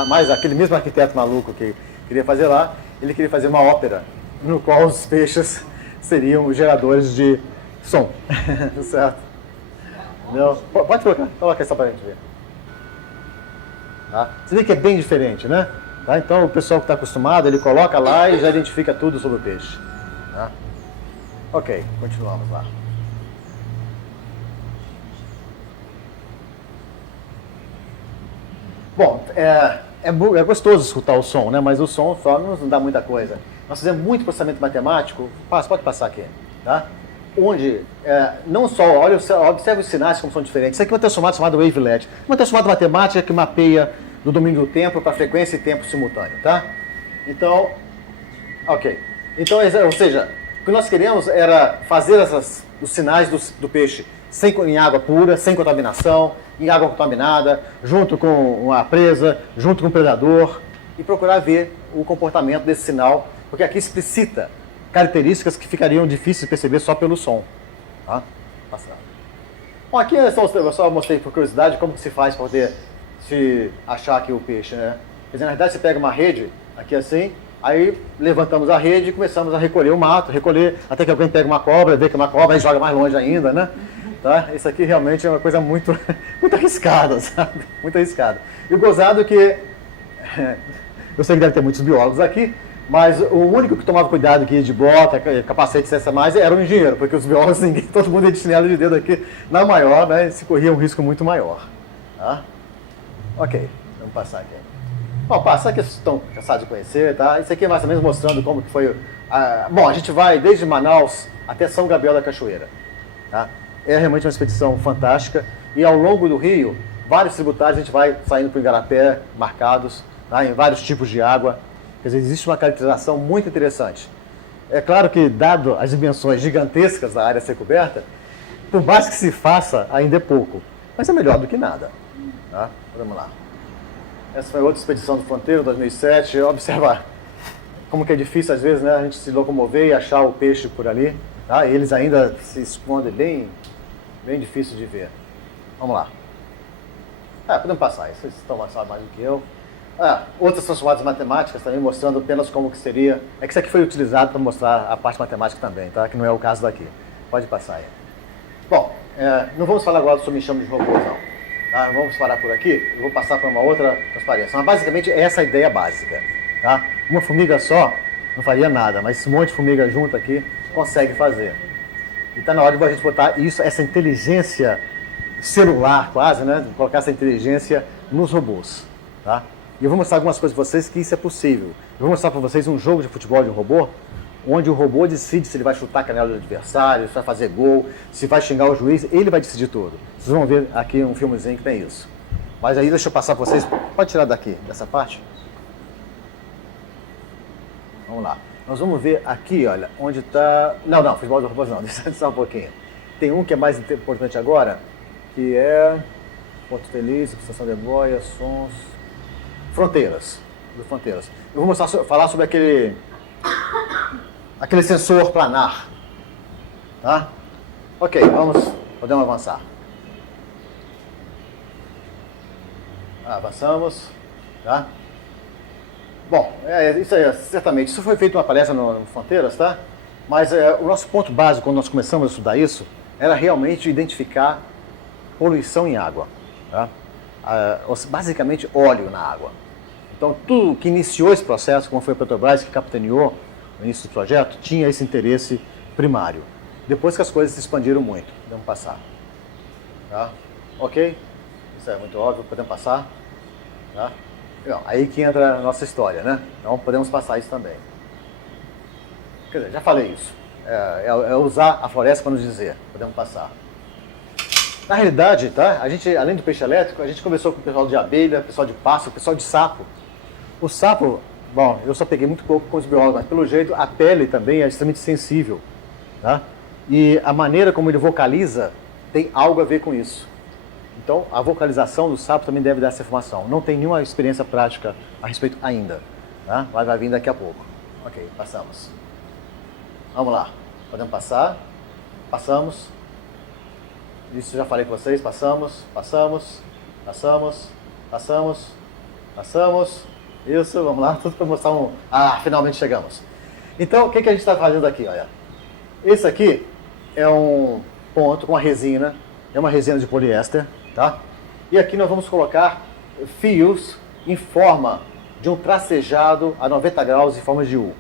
mais aquele mesmo arquiteto maluco que queria fazer lá, ele queria fazer uma ópera no qual os peixes seriam os geradores de som. Certo? Não. Pode coloca só pra gente ver. Tá? Você vê que é bem diferente, né? Tá? Então o pessoal que está acostumado, ele coloca lá e já identifica tudo sobre o peixe. Tá? Ok, continuamos lá. Bom, é gostoso escutar o som, né? Mas o som só não dá muita coisa. Nós fizemos muito processamento matemático, pode passar aqui, tá? Onde não só, observe os sinais como são diferentes. Isso aqui é uma transformada chamada wavelet. Uma transformada matemática que mapeia do domínio do tempo para frequência e tempo simultâneo, tá? Então, ok. Então, ou seja, o que nós queríamos era fazer os sinais do peixe em água pura, sem contaminação, em água contaminada, junto com a presa, junto com o predador, e procurar ver o comportamento desse sinal, porque aqui explicita características que ficariam difíceis de perceber só pelo som. Tá? Bom, aqui eu só mostrei por curiosidade como que se faz para poder se achar aqui o peixe, né? Quer dizer, na verdade você pega uma rede, aqui assim, aí levantamos a rede e começamos a recolher o mato, até que alguém pega uma cobra, vê que é uma cobra e joga mais longe ainda, né? Tá? Isso aqui realmente é uma coisa muito, muito arriscada, sabe? Muito arriscada. E o gozado é que, eu sei que deve ter muitos biólogos aqui, mas o único que tomava cuidado aqui de bota, capacete, etc. mais, era o engenheiro, porque os biólogos, todo mundo ia de chinelo de dedo aqui na maior, né? Se corria um risco muito maior. Tá? Ok, vamos passar aqui. Bom, passar que vocês estão cansados de conhecer, tá? Isso aqui é mais ou menos mostrando como que foi. Bom, a gente vai desde Manaus até São Gabriel da Cachoeira. Tá? É realmente uma expedição fantástica. E ao longo do rio, vários tributários a gente vai saindo para o Igarapé, marcados, tá? Em vários tipos de água. Quer dizer, existe uma caracterização muito interessante. É claro que, dado as dimensões gigantescas da área a ser coberta, por mais que se faça, ainda é pouco. Mas é melhor do que nada. Tá? Vamos lá. Essa foi outra expedição do Fronteiro, 2007. Observa como que é difícil, às vezes, né, a gente se locomover e achar o peixe por ali. Tá? E eles ainda se escondem bem difícil de ver. Vamos lá. Podemos passar. Vocês estão mais do que eu. Outras transformadas matemáticas também, mostrando apenas como que seria. É que isso aqui foi utilizado para mostrar a parte matemática também, tá? Que não é o caso daqui. Pode passar aí. Bom, não vamos falar agora sobre enxame de robôs, não. Tá? Vamos parar por aqui. Eu vou passar para uma outra transparência. Mas basicamente essa é a ideia básica. Tá? Uma formiga só não faria nada, mas esse monte de formiga junto aqui consegue fazer. E está na hora de a gente botar isso, essa inteligência celular quase, né? Colocar essa inteligência nos robôs. Tá? E eu vou mostrar algumas coisas para vocês que isso é possível. Eu vou mostrar para vocês um jogo de futebol de um robô, onde o robô decide se ele vai chutar a canela do adversário, se vai fazer gol, se vai xingar o juiz, ele vai decidir tudo. Vocês vão ver aqui um filmezinho que tem isso. Mas aí deixa eu passar para vocês, pode tirar daqui, dessa parte? Vamos lá. Nós vamos ver aqui, olha, onde está... Não, futebol de robôs não, deixa só um pouquinho. Tem um que é mais importante agora, que é... Ponto feliz, estação de boia, sons... Fronteiras. Eu vou falar sobre aquele sensor planar. Tá? Ok, podemos avançar. Avançamos. Tá? Bom, isso aí, certamente. Isso foi feito uma palestra no Fronteiras, tá? Mas o nosso ponto básico, quando nós começamos a estudar isso, era realmente identificar poluição em água. Tá? Basicamente, óleo na água. Então, tudo que iniciou esse processo, como foi a Petrobras, que capitaneou no início do projeto, tinha esse interesse primário. Depois que as coisas se expandiram muito. Vamos passar. Tá? Ok? Isso é muito óbvio, podemos passar. Tá? Não, aí que entra a nossa história, né? Então, podemos passar isso também. Quer dizer, já falei isso. É usar a floresta para nos dizer. Podemos passar. Na realidade, tá? A gente, além do peixe elétrico, a gente conversou com o pessoal de abelha, pessoal de pássaro, pessoal de sapo. O sapo, bom, eu só peguei muito pouco com os biólogos, mas pelo jeito a pele também é extremamente sensível. Tá? E a maneira como ele vocaliza tem algo a ver com isso. Então, a vocalização do sapo também deve dar essa informação. Não tem nenhuma experiência prática a respeito ainda. Tá? Vai vir daqui a pouco. Ok, passamos. Vamos lá. Podemos passar. Passamos. Isso eu já falei com vocês. Passamos. Isso, vamos lá. Tudo para mostrar finalmente chegamos. Então, o que a gente está fazendo aqui? Olha. Esse aqui é um ponto com uma resina. É uma resina de poliéster. Tá? E aqui nós vamos colocar fios em forma de um tracejado a 90 graus em forma de U.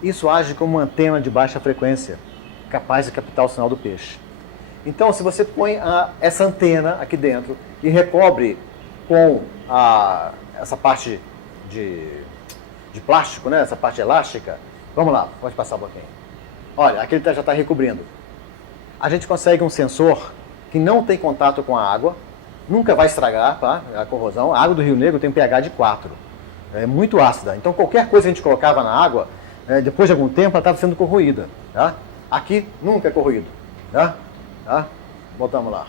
Isso age como uma antena de baixa frequência, capaz de captar o sinal do peixe. Então, se você põe essa antena aqui dentro e recobre com essa parte de plástico, né? Essa parte elástica. Vamos lá, pode passar um pouquinho. Olha, aqui ele já está recobrindo. A gente consegue um sensor que não tem contato com a água, nunca vai estragar, tá? A corrosão. A água do Rio Negro tem um pH de 4. É muito ácida. Então qualquer coisa que a gente colocava na água, depois de algum tempo, ela estava sendo corroída. Tá? Aqui nunca é corroído. Tá? Tá? Botamos lá.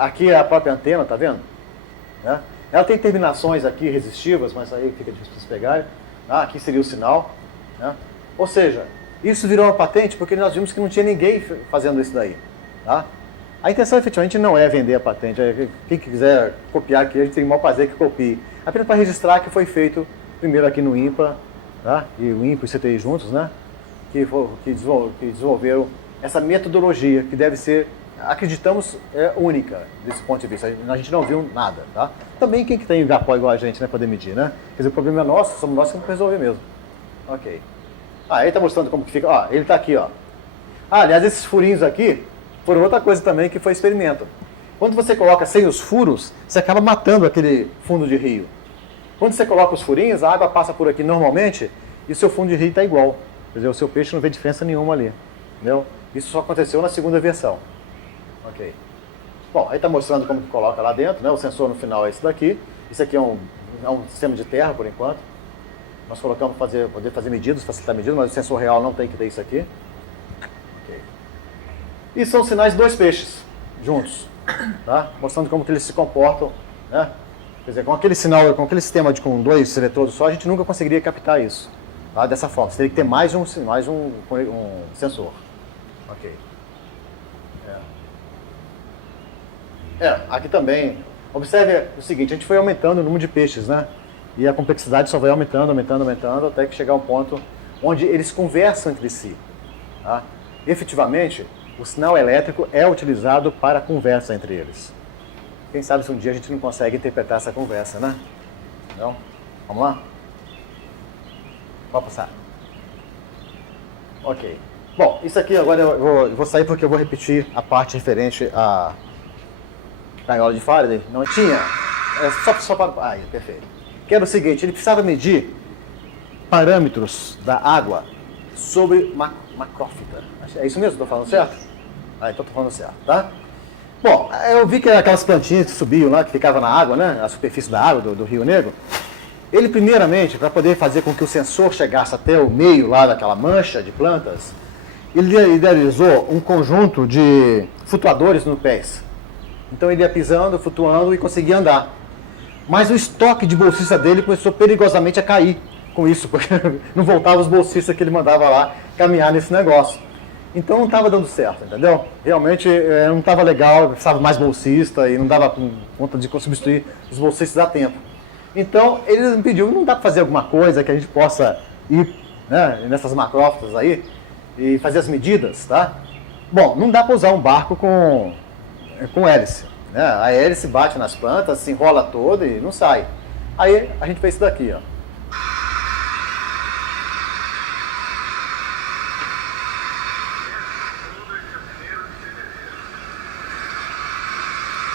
Aqui é a própria antena, tá vendo? Ela tem terminações aqui resistivas, mas aí fica difícil de vocês pegarem. Tá? Aqui seria o sinal. Né? Ou seja, isso virou uma patente porque nós vimos que não tinha ninguém fazendo isso daí. Tá? A intenção efetivamente não é vender a patente. Quem quiser copiar aqui, a gente tem o maior prazer que copie. Apenas para registrar que foi feito primeiro aqui no INPA, tá? E o INPA e o CTI juntos, né? Que desenvolveram essa metodologia que deve ser, acreditamos, única desse ponto de vista. A gente não viu nada. Tá? Também quem que tem Igapó igual a gente, né, poder medir, né? Quer dizer, o problema é nosso, somos nós que temos que resolver mesmo. Ok. Ele está mostrando como que fica. Ó, ele está aqui, ó. Aliás, esses furinhos aqui foram outra coisa também que foi experimento. Quando você coloca sem os furos, você acaba matando aquele fundo de rio. Quando você coloca os furinhos, a água passa por aqui normalmente e o seu fundo de rio está igual. Quer dizer, o seu peixe não vê diferença nenhuma ali. Entendeu? Isso só aconteceu na segunda versão. Ok. Bom, aí está mostrando como que coloca lá dentro, né? O sensor no final é esse daqui. Isso aqui é um sistema de terra, por enquanto. Nós colocamos para poder fazer medidas, facilitar medidas, mas o sensor real não tem que ter isso aqui. Okay. E são sinais de dois peixes juntos, tá? Mostrando como que eles se comportam, né? Quer dizer, com aquele sinal, com aquele sistema com dois eletrodos só, a gente nunca conseguiria captar isso, tá? Dessa forma. Você teria que ter mais um sensor. Ok. Aqui também. Observe o seguinte, a gente foi aumentando o número de peixes, né? E a complexidade só vai aumentando, até que chegar a um ponto onde eles conversam entre si. Tá? Efetivamente, o sinal elétrico é utilizado para a conversa entre eles. Quem sabe se um dia a gente não consegue interpretar essa conversa, né? Então, vamos lá? Pode passar. Ok. Bom, isso aqui agora eu vou sair porque eu vou repetir a parte referente à gaiola de Faraday. Não tinha. Só para... Aí, perfeito. Que era o seguinte, ele precisava medir parâmetros da água sobre macrófita. É isso mesmo? Estou falando certo? Então estou falando certo, tá? Bom, eu vi que aquelas plantinhas que subiam lá, que ficavam na água, né? A superfície da água do Rio Negro. Ele, primeiramente, para poder fazer com que o sensor chegasse até o meio lá daquela mancha de plantas, ele idealizou um conjunto de flutuadores no pés. Então ele ia pisando, flutuando e conseguia andar. Mas o estoque de bolsista dele começou perigosamente a cair com isso, porque não voltava os bolsistas que ele mandava lá caminhar nesse negócio. Então não estava dando certo, entendeu? Realmente não estava legal, precisava mais bolsista e não dava conta de substituir os bolsistas a tempo. Então ele me pediu, não dá para fazer alguma coisa que a gente possa ir, né, nessas macrófitas aí e fazer as medidas, tá? Bom, não dá para usar um barco com hélice. A hélice bate nas plantas, se enrola toda e não sai. Aí a gente fez isso daqui, ó.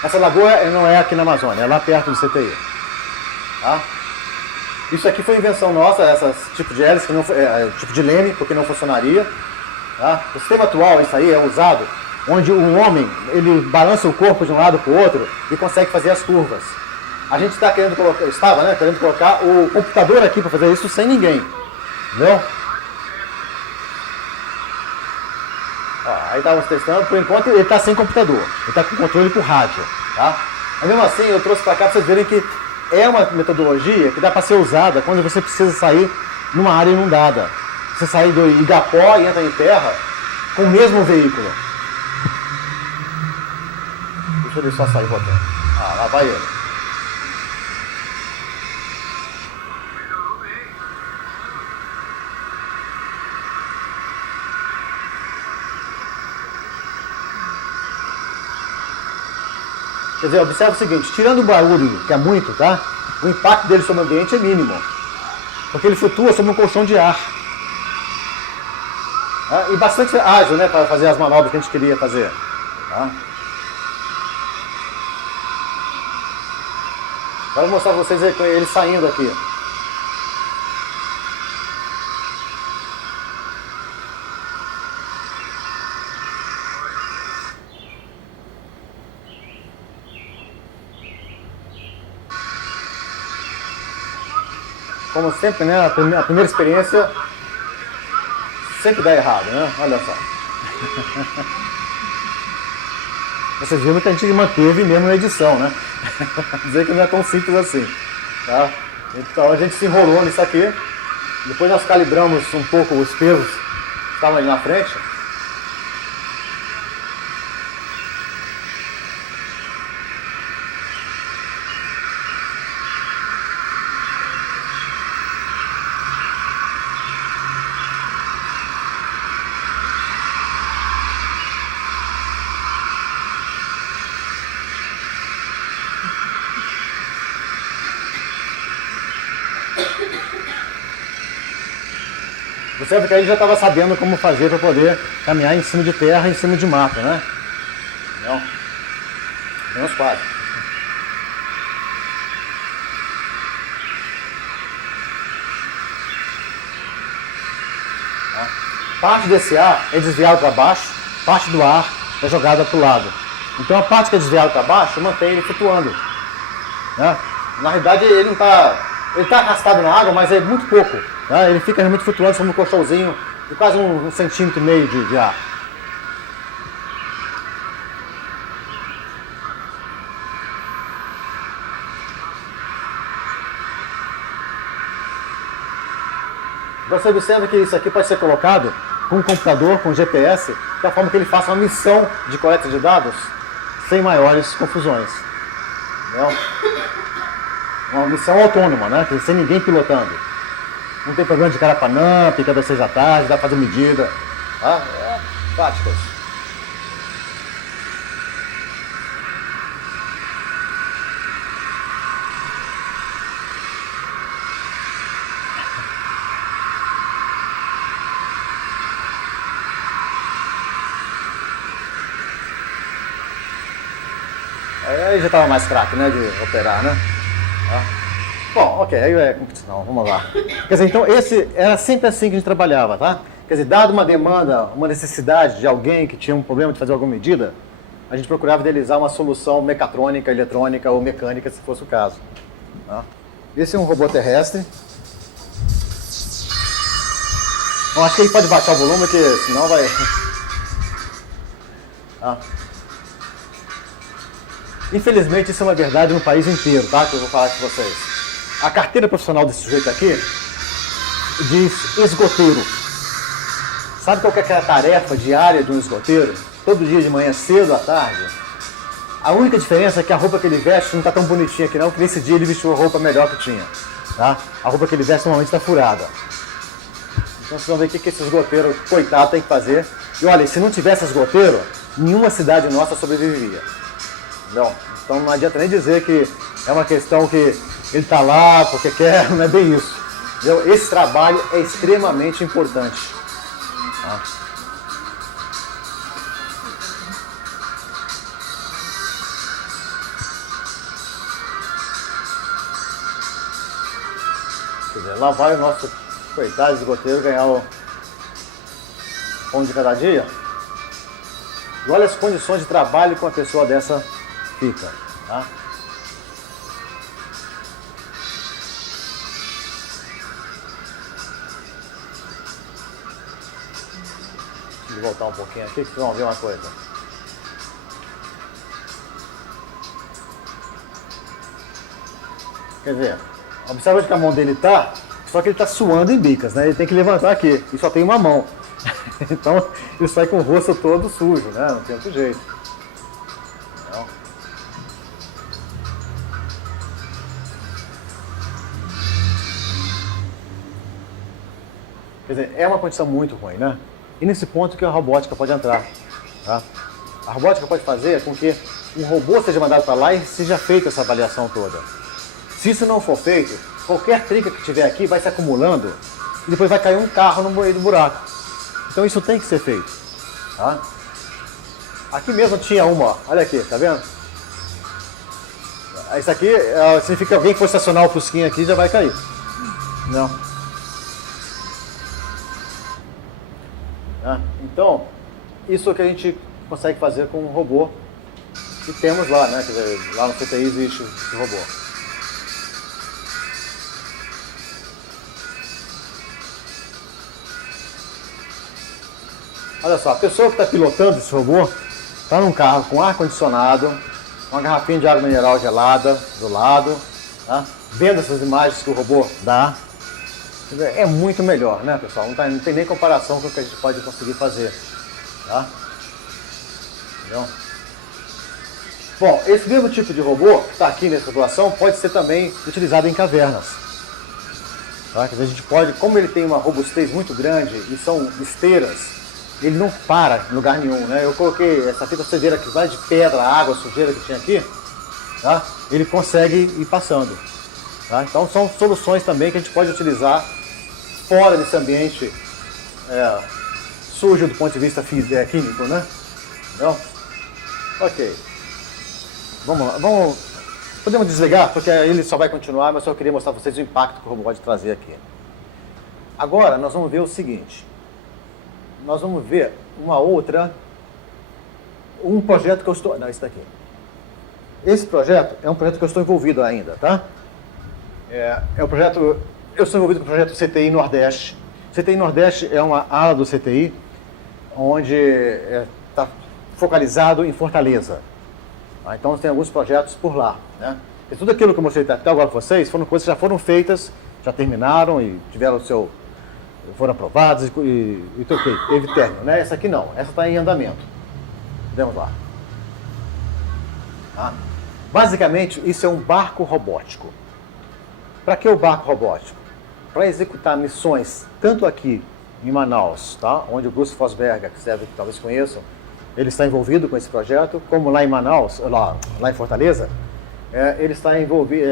Essa lagoa não é aqui na Amazônia, é lá perto do CTI. Tá? Isso aqui foi invenção nossa, esse tipo de hélice, que não, tipo de leme, porque não funcionaria. Tá? O sistema atual, isso aí, é usado onde o homem, ele balança o corpo de um lado para o outro e consegue fazer as curvas. A gente estava querendo colocar o computador aqui para fazer isso sem ninguém. Entendeu? Aí estávamos testando, por enquanto ele está sem computador, ele está com controle por rádio. Tá? Mas mesmo assim, eu trouxe para cá para vocês verem que é uma metodologia que dá para ser usada quando você precisa sair numa área inundada. Você sair do Igapó e entra em terra com o mesmo veículo. Deixa ele só sair voltando. Lá vai ele. Quer dizer, observa o seguinte, tirando o barulho, que é muito, tá? O impacto dele sobre o ambiente é mínimo. Porque ele flutua sobre um colchão de ar. E bastante ágil, né, para fazer as manobras que a gente queria fazer. Tá? Agora eu vou mostrar para vocês ele saindo aqui. Como sempre, né? A primeira experiência sempre dá errado, né? Olha só. Vocês viram que a gente manteve mesmo na edição, né? Dizer que não é tão simples assim, tá? Então a gente se enrolou nisso aqui. Depois nós calibramos um pouco os pesos que estavam ali na frente. Observe que aí já estava sabendo como fazer para poder caminhar em cima de terra, em cima de mato, né? Não? Menos quase. Parte desse ar é desviado para baixo, parte do ar é jogada para o lado. Então a parte que é desviada para baixo mantém ele flutuando, né? Na realidade ele não está... Ele está arrastado na água, mas é muito pouco. Né? Ele fica realmente flutuando como um colchãozinho de quase 1,5 centímetro de ar. Você observa que isso aqui pode ser colocado com um computador, com GPS, da forma que ele faça uma missão de coleta de dados sem maiores confusões. Entendeu? Uma missão autônoma, né? Sem ninguém pilotando. Não tem problema de carapanã, pica das 6 da tarde, dá pra fazer medida. Tá? É práticas. Aí já estava mais craque, né? De operar, né? Bom, ok, aí é competição, vamos lá. Quer dizer, então esse era sempre assim que a gente trabalhava, tá? Quer dizer, dado uma demanda, uma necessidade de alguém que tinha um problema de fazer alguma medida, a gente procurava idealizar uma solução mecatrônica, eletrônica ou mecânica, se fosse o caso. Tá? Esse é um robô terrestre. Bom, acho que ele pode baixar o volume, porque senão vai... Tá? Infelizmente, isso é uma verdade no país inteiro, tá? Que eu vou falar com vocês. A carteira profissional desse sujeito aqui diz esgoteiro. Sabe qual que é a tarefa diária de um esgoteiro? Todo dia de manhã, cedo à tarde. A única diferença é que a roupa que ele veste não está tão bonitinha aqui não, que nesse dia ele vestiu a roupa melhor que tinha. Tá? A roupa que ele veste normalmente está furada. Então vocês vão ver o que esse esgoteiro, coitado, tem que fazer. E olha, se não tivesse esgoteiro, nenhuma cidade nossa sobreviveria. Não. Então não adianta nem dizer que é uma questão que ele está lá porque quer, não é bem isso. Entendeu? Esse trabalho é extremamente importante. Tá? Quer dizer, lá vai o nosso coitado esgoteiro ganhar o pão de cada dia. E olha as condições de trabalho que uma pessoa dessa fica. Tá? Deixa eu voltar um pouquinho aqui, que vocês vão ver uma coisa. Quer ver, observa que a mão dele tá, só que ele tá suando em bicas, né? Ele tem que levantar aqui, e só tem uma mão. Então ele sai com o rosto todo sujo, né? Não tem outro jeito. Não. Quer dizer, é uma condição muito ruim, né? E nesse ponto que a robótica pode entrar. Tá? A robótica pode fazer com que um robô seja mandado para lá e seja feita essa avaliação toda. Se isso não for feito, qualquer trinca que tiver aqui vai se acumulando e depois vai cair um carro no meio do buraco. Então isso tem que ser feito. Tá? Aqui mesmo tinha uma, ó. Olha aqui, tá vendo? Isso aqui significa que alguém que for estacionar o Fusquinha aqui já vai cair. Não. Então, isso é o que a gente consegue fazer com um robô que temos lá, né? Quer dizer, lá no CTI existe esse robô. Olha só, a pessoa que está pilotando esse robô está num carro com ar-condicionado, uma garrafinha de água mineral gelada do lado, tá? Vendo essas imagens que o robô dá. É muito melhor, né, pessoal? Não tem nem comparação com o que a gente pode conseguir fazer. Tá? Entendeu? Bom, esse mesmo tipo de robô que está aqui nessa situação pode ser também utilizado em cavernas. Tá? Quer dizer, a gente pode, como ele tem uma robustez muito grande e são esteiras, ele não para em lugar nenhum, né? Eu coloquei essa fita sujeira que vai de pedra, água, sujeira que tinha aqui, tá? Ele consegue ir passando. Tá? Então são soluções também que a gente pode utilizar fora desse ambiente sujo do ponto de vista químico, né? Entendeu? Ok. Vamos lá. Podemos desligar, porque ele só vai continuar, mas só queria mostrar para vocês o impacto que o robô pode trazer aqui. Agora nós vamos ver o seguinte. Nós vamos ver um projeto que eu estou... Não, esse daqui. Esse projeto é um projeto que eu estou envolvido ainda, tá? É um projeto... Eu estou envolvido com o projeto CTI Nordeste. CTI Nordeste é uma ala do CTI, onde está focalizado em Fortaleza. Então tem alguns projetos por lá, né? E tudo aquilo que eu mostrei até agora para vocês foram coisas que já foram feitas, já terminaram e tiveram o seu... foram aprovados e ok, teve término, né? Essa aqui não, essa está em andamento. Vamos lá. Tá? Basicamente, isso é um barco robótico. Para que o barco robótico? Para executar missões, tanto aqui em Manaus, tá? Onde o Bruce Fosberger, que talvez conheçam, ele está envolvido com esse projeto, como lá em Manaus, lá em Fortaleza, ele está envolvido.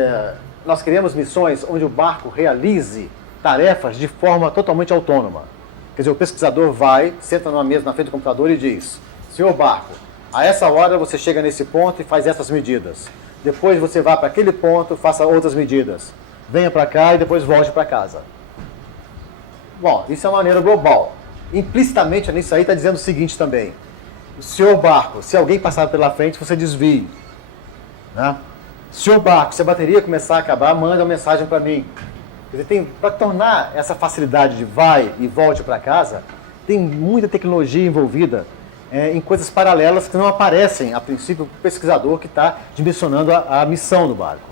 Nós queremos missões onde o barco realize tarefas de forma totalmente autônoma. Quer dizer, o pesquisador vai, senta numa mesa na frente do computador e diz: senhor barco, a essa hora você chega nesse ponto e faz essas medidas. Depois você vai para aquele ponto, faça outras medidas. Venha para cá e depois volte para casa. Bom, isso é uma maneira global. Implicitamente nisso aí está dizendo o seguinte também: senhor barco, se alguém passar pela frente, você desvie. Né? Senhor barco, se a bateria começar a acabar, manda uma mensagem para mim. Para tornar essa facilidade de vai e volte para casa, tem muita tecnologia envolvida em coisas paralelas que não aparecem, a princípio, para o pesquisador que está dimensionando a missão do barco.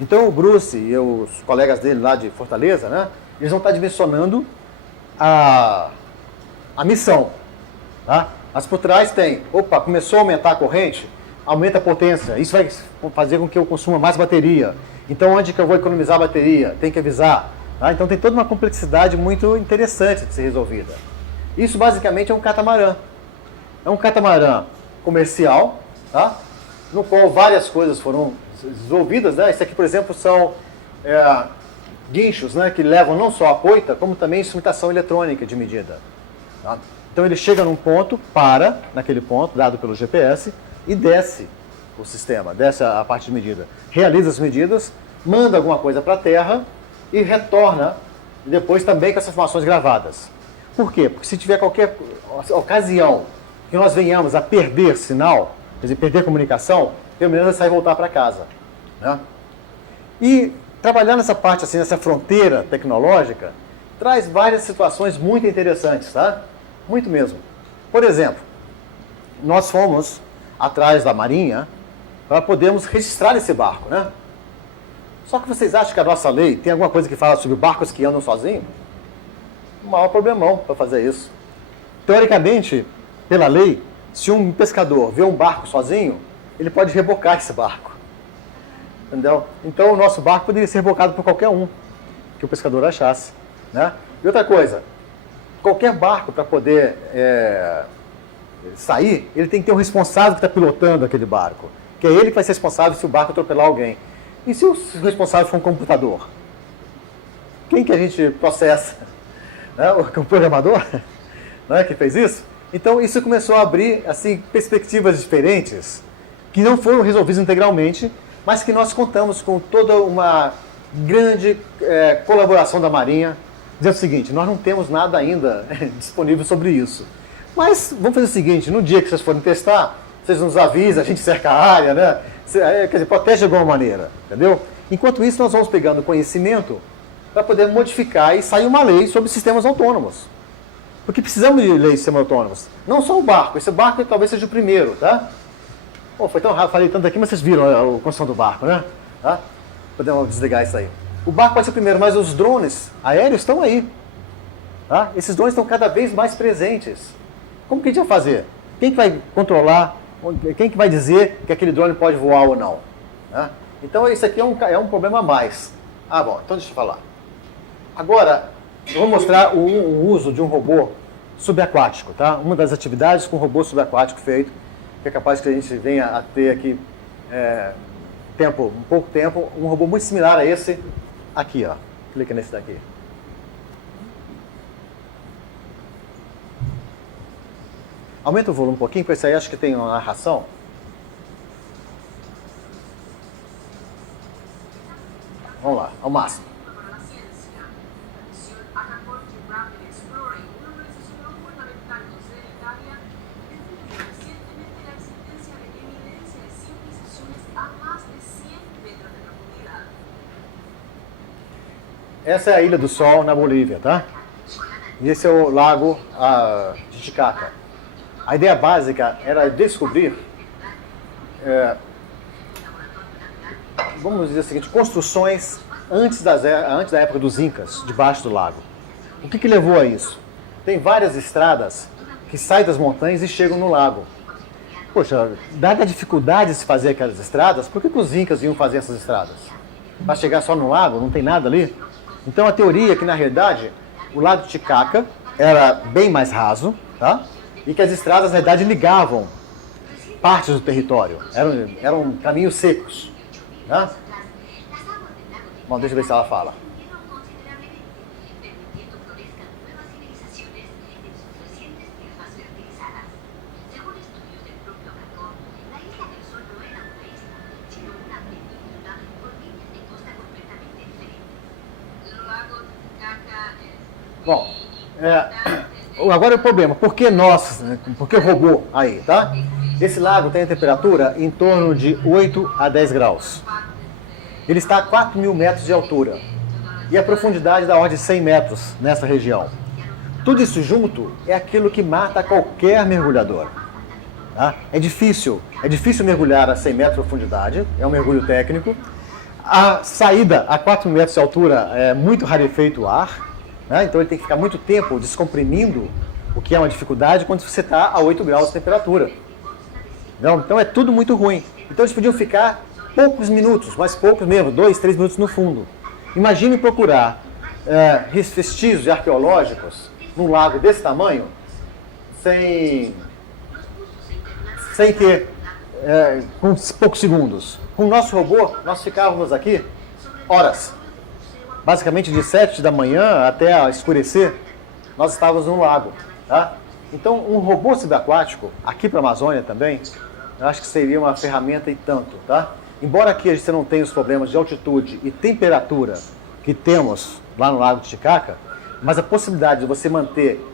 Então o Bruce e os colegas dele lá de Fortaleza, né, eles vão estar dimensionando a missão. Tá? Mas por trás tem, começou a aumentar a corrente, aumenta a potência, isso vai fazer com que eu consuma mais bateria. Então, onde que eu vou economizar a bateria? Tem que avisar. Tá? Então, tem toda uma complexidade muito interessante de ser resolvida. Isso, basicamente, é um catamarã. É um catamarã comercial, tá? No qual várias coisas foram desenvolvidas. Né? Esse aqui, por exemplo, são guinchos, né? Que levam não só a poita, como também instrumentação eletrônica de medida. Tá? Então, ele chega num ponto, para naquele ponto, dado pelo GPS, e desce o sistema, desce a parte de medida, realiza as medidas, manda alguma coisa para a Terra e retorna depois também com essas informações gravadas. Por quê? Porque se tiver qualquer ocasião que nós venhamos a perder sinal, quer dizer, perder comunicação, pelo menos vai sair e voltar para casa. Né? E trabalhar nessa parte, assim, nessa fronteira tecnológica, traz várias situações muito interessantes, tá? Muito mesmo. Por exemplo, nós fomos atrás da Marinha para podermos registrar esse barco, né? Só que vocês acham que a nossa lei tem alguma coisa que fala sobre barcos que andam sozinhos? O maior problemão para fazer isso. Teoricamente, pela lei, se um pescador vê um barco sozinho, ele pode rebocar esse barco. Entendeu? Então o nosso barco poderia ser rebocado por qualquer um que o pescador achasse. Né? E outra coisa, qualquer barco para poder sair, ele tem que ter um responsável que está pilotando aquele barco. Que é ele que vai ser responsável se o barco atropelar alguém. E se o responsável for um computador? Quem que a gente processa? Né? O programador, né, que fez isso? Então isso começou a abrir assim, perspectivas diferentes que não foram resolvidas integralmente, mas que nós contamos com toda uma grande colaboração da Marinha. Dizer o seguinte, nós não temos nada ainda disponível sobre isso. Mas vamos fazer o seguinte, no dia que vocês forem testar, vocês nos avisam, a gente cerca a área, né? Quer dizer, protege de alguma maneira, entendeu? Enquanto isso, nós vamos pegando conhecimento para poder modificar e sair uma lei sobre sistemas autônomos. Porque precisamos de leis de sistemas autônomos. Não só o barco, esse barco talvez seja o primeiro, tá? Pô, foi tão rápido, falei tanto aqui, mas vocês viram a construção do barco, né? Tá? Podemos desligar isso aí. O barco pode ser o primeiro, mas os drones aéreos estão aí. Tá? Esses drones estão cada vez mais presentes. Como que a gente vai fazer? Quem que vai controlar? Quem que vai dizer que aquele drone pode voar ou não? Tá? Então isso aqui é um problema a mais. Ah, bom, então deixa eu falar. Agora, eu vou mostrar o uso de um robô subaquático, tá? Uma das atividades com robô subaquático feito, que é capaz que a gente venha a ter aqui um pouco tempo, um robô muito similar a esse aqui, ó. Clica nesse daqui. Aumenta o volume um pouquinho, porque isso aí acho que tem uma narração. Vamos lá, ao máximo. Essa é a Ilha do Sol, na Bolívia, tá? E esse é o lago Titicaca. A ideia básica era descobrir, vamos dizer o seguinte, construções antes da época dos Incas, debaixo do lago. O que levou a isso? Tem várias estradas que saem das montanhas e chegam no lago. Poxa, dada a dificuldade de se fazer aquelas estradas, por que os Incas iam fazer essas estradas? Para chegar só no lago, não tem nada ali? Então a teoria é que, na realidade, o lago Titicaca era bem mais raso, tá? E que as estradas, na verdade, ligavam partes do território. Eram caminhos secos. Tá? Bom, deixa eu ver se ela fala. Bom, agora é o problema, por que o robô aí, tá? Esse lago tem a temperatura em torno de 8 a 10 graus. Ele está a 4.000 metros de altura e a profundidade da ordem de 100 metros nessa região. Tudo isso junto é aquilo que mata qualquer mergulhador. Tá? É difícil mergulhar a 100 metros de profundidade, é um mergulho técnico. A saída a 4.000 metros de altura é muito rarefeito o ar. Então ele tem que ficar muito tempo descomprimindo, o que é uma dificuldade quando você está a 8 graus de temperatura. Então é tudo muito ruim. Então eles podiam ficar poucos minutos, mas poucos mesmo, 2, 3 minutos no fundo. Imagine procurar vestígios arqueológicos num lago desse tamanho, sem ter, com poucos segundos. Com o nosso robô, nós ficávamos aqui horas. Basicamente de 7 da manhã até escurecer, nós estávamos num lago. Tá? Então, um robô subaquático, aqui para a Amazônia também, eu acho que seria uma ferramenta e tanto. Tá? Embora aqui a gente não tenha os problemas de altitude e temperatura que temos lá no Lago Titicaca, mas a possibilidade de você manter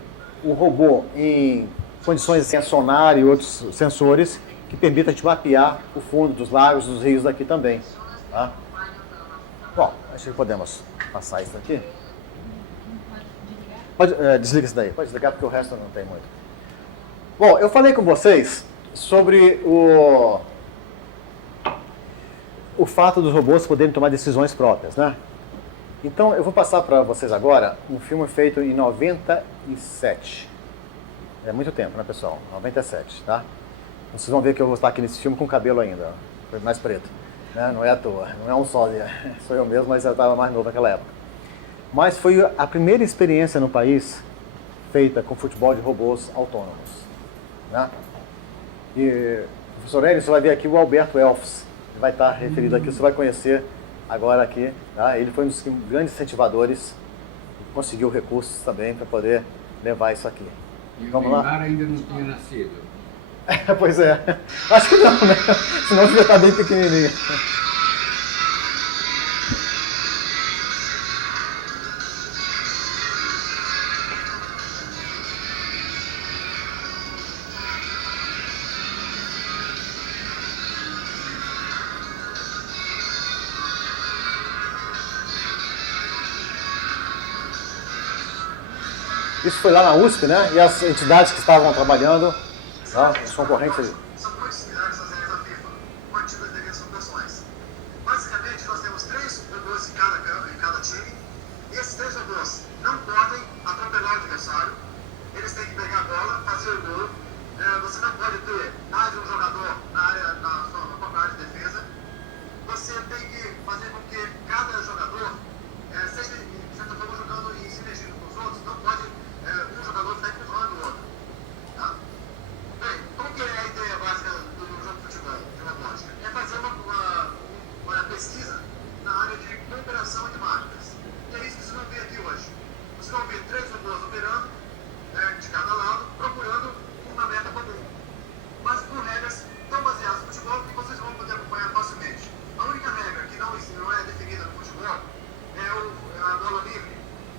o robô em condições sem sonar e outros sensores que permitam a gente mapear o fundo dos lagos, dos rios daqui também. Tá? Bom, acho que podemos passar isso aqui. Desliga isso daí. Pode desligar porque o resto não tem muito. Bom, eu falei com vocês sobre o fato dos robôs poderem tomar decisões próprias, né? Então, eu vou passar para vocês agora um filme feito em 97. É muito tempo, né, pessoal? 97, tá? Vocês vão ver que eu vou estar aqui nesse filme com cabelo ainda, mais preto. Não é à toa, não é um sósia, sou eu mesmo, mas eu estava mais novo naquela época. Mas foi a primeira experiência no país feita com futebol de robôs autônomos. Né? E, professor Hélio, você vai ver aqui o Alberto Elfs, que vai estar referido aqui, você vai conhecer agora aqui. Tá? Ele foi um dos grandes incentivadores, conseguiu recursos também para poder levar isso aqui. E o Vamos lá? Neymar ainda não tinha nascido. Pois é, acho que não, né? Senão devia estar bem pequenininho. Isso foi lá na USP, né? E as entidades que estavam trabalhando, tá? Os concorrentes ali. São muito similares às regras da FIFA, mantidas as devidas proporções. Basicamente, nós temos 3 robôs em cada time, e esses 3 robôs não podem atropelar o adversário, eles têm que pegar a bola, fazer o gol. Você não pode ter mais de um jogador na sua própria área de defesa. Você tem que fazer com que cada jogador seja, de certa forma, jogando e sinergindo com os outros. Não pode um jogador ficar empurrando o outro. Tá? Bem, qual que é a ideia básica do jogo de futebol, de uma lógica? É fazer uma pesquisa na área de cooperação entre máquinas. E é isso que vocês vão ver aqui hoje. Vocês vão ver 3 robôs operando, de cada lado, procurando uma meta comum. Mas com regras tão baseadas no futebol que vocês vão poder acompanhar facilmente. A única regra que não é definida no futebol é a bola livre.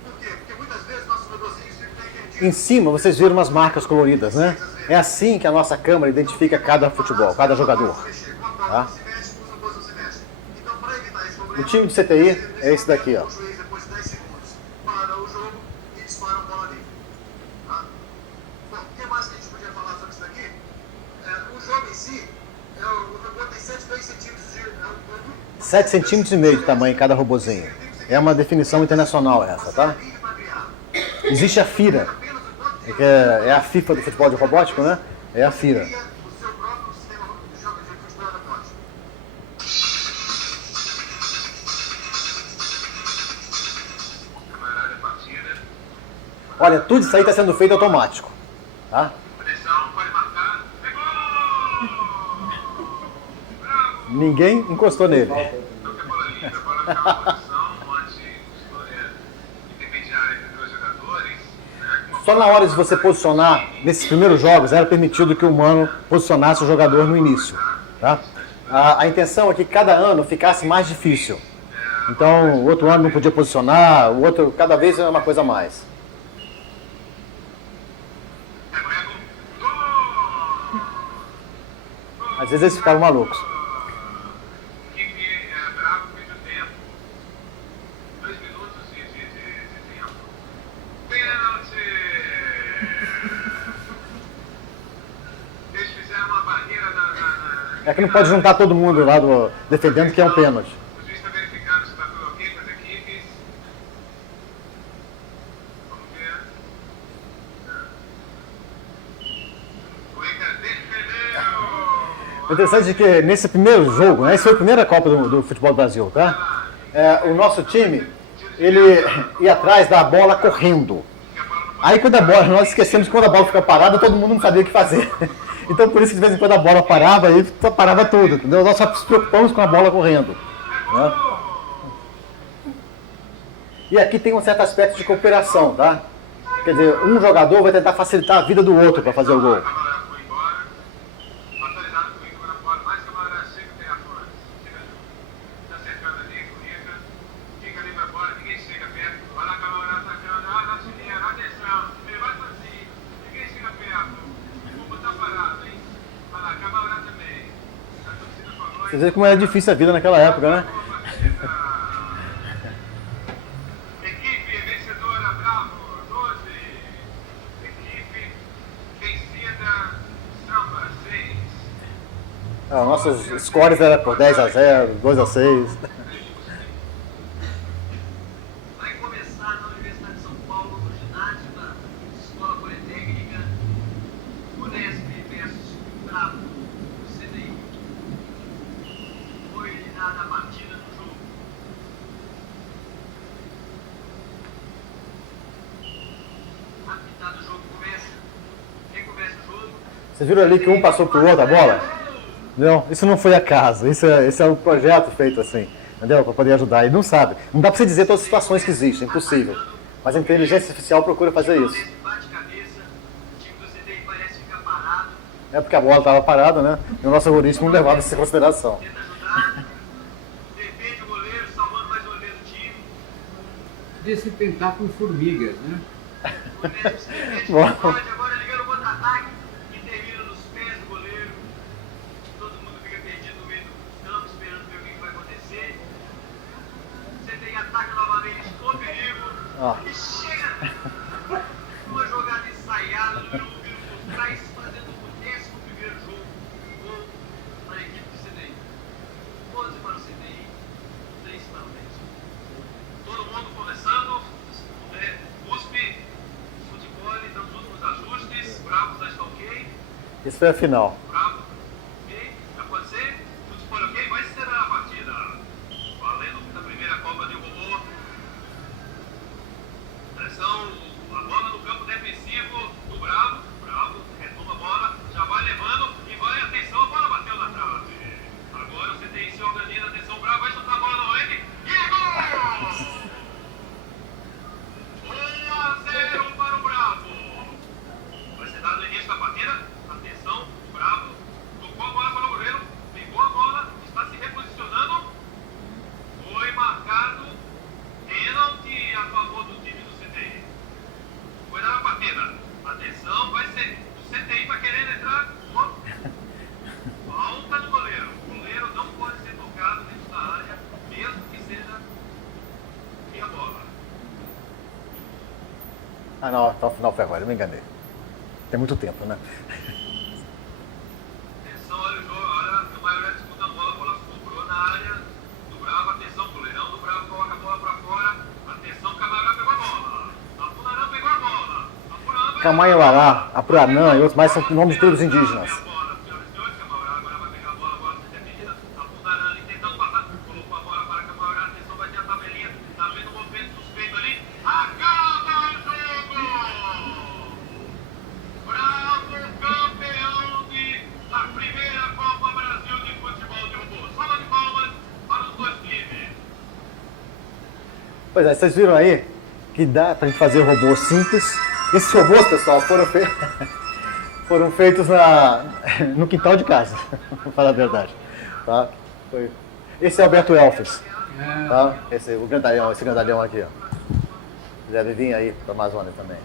Por quê? Porque muitas vezes nossos robozinhos ficam perdidos. Em cima vocês viram umas marcas coloridas, né? É assim que a nossa câmera identifica cada futebol, cada jogador. Tá? O time de CTI é esse daqui, ó. O juiz, depois de 10 segundos, para o jogo e dispara a bola livre. Tá? Bom, o que mais que a gente podia falar sobre isso daqui? O jogo em si, o robô tem 7,2 centímetros de... 7,5 centímetros de tamanho cada robozinho. É uma definição internacional essa, tá? Existe a FIRA, que é a FIFA do futebol de robótico, né? É a FIRA. O seu próprio sistema de jogo de futebol robótico. Camarada partida. Olha, tudo isso aí está sendo feito automático, tá? Pressão, pode marcar. Pegou! Bravo! Ninguém encostou nele. Toca a bola livre, a bola fica na posição, onde intermediária entre 2 jogadores. Né? Só na hora de você posicionar, nesses primeiros jogos, era permitido que o humano posicionasse o jogador no início, tá? A intenção é que cada ano ficasse mais difícil. Então, o outro ano não podia posicionar, o outro, cada vez é uma coisa a mais. Às vezes eles ficavam malucos. Equipe Bravo fez o tempo. 2 minutos de tempo. Pênalti! Eles fizeram uma barreira na... É que não pode juntar todo mundo lá defendendo que é um pênalti. O juiz está verificando se está tudo ok para as equipes. Vamos ver. O Inter defendeu! O interessante é que nesse primeiro jogo, né, essa foi a primeira Copa do Futebol do Brasil, tá? O nosso time, ele ia atrás da bola correndo. Aí quando a bola, nós esquecemos que quando a bola fica parada, todo mundo não sabia o que fazer. Então por isso que de vez em quando a bola parava, aí parava tudo, entendeu? Nós só nos preocupamos com a bola correndo. Né? E aqui tem um certo aspecto de cooperação, tá? Quer dizer, um jogador vai tentar facilitar a vida do outro para fazer o gol. Camarada foi embora. Autorizado comigo para fora. Mais camarada chega até a fora. Está cercando ali, corrida. Fica ali para fora, ninguém chega perto. Olha lá, camarada atacando. Ah, nosso dinheiro, atenção. Ele vai sozinho. Ninguém chega perto. O Cuba está parado, hein? Olha lá, camarada também. A torcida falou. Você vê como era difícil a vida naquela época, né? Equipe vencedora, Bravo, 12. Equipe vencida, Samba, 6. Nossos scores eram por 10-0, 2-6. Vai começar na Universidade de São Paulo, no ginásio da Escola Politécnica, Unesp versus Bravo, CDI. Foi eliminada a partida do jogo. Apitado o jogo começa. Quem começa o jogo? Vocês viram ali que um passou pro outro a bola? Não, isso não foi acaso. Esse é um projeto feito assim, entendeu? Para poder ajudar. E não sabe. Não dá para você dizer todas as situações que existem, impossível. Mas a inteligência artificial procura fazer isso. Bate cabeça, o time do CDI parece ficar parado, É porque a bola estava parada, né? E o nosso algoritmo não levava isso em consideração. tenta ajudar, defende o goleiro, salvando mais uma vez o time. Podia se tentar com formigas, né? O Unesp se defende, Bom. pode, agora ligando o contra-ataque, que termina nos pés do goleiro. Todo mundo fica perdido no meio do campo, esperando ver o que vai acontecer. Você tem ataque novamente, com perigo. Ó. E chega! Uma Isso foi a final. Bravo? Ok? Já pode ser? Tudo se for ok, vai ser a partida. Valendo pela primeira Copa de Robô. Atenção, a bola no campo defensivo do Bravo. Bravo, retoma a bola, já vai levando e vai, atenção, a bola bateu na trave. Agora o CTI se organiza, atenção, Bravo vai soltar a bola no ranking e é gol! 1-0 para o Bravo. Vai ser dado o início da partida. Atenção, Bravo. Tocou a bola para o goleiro. Pegou a bola. Está se reposicionando. Foi marcado. Pênalti a favor do time do CTI. Foi dada a partida. Atenção, vai ser. O CTI está querendo entrar. Falta do goleiro. O goleiro não pode ser tocado dentro da área, mesmo que seja via bola. Ah, não, então a final foi agora, eu me enganei. Tem muito tempo, né? Atenção, olha o jogo, olha o Maioria disputando a bola sobrou na área do Bravo, atenção, goleirão do Bravo coloca a bola pra fora, atenção, Camarão pegou a bola, Apunarã pegou a bola, Camaiuará, Apuranã e outros mais são nomes de tribos indígenas. Pois é, vocês viram aí que dá pra gente fazer robôs simples. Esses robôs, pessoal, foram feitos no quintal de casa, pra falar a verdade. Tá? Esse é Alberto Elfes. Tá? O grandalhão, esse grandalhão aqui. Ó. Deve vir aí pra Amazônia também.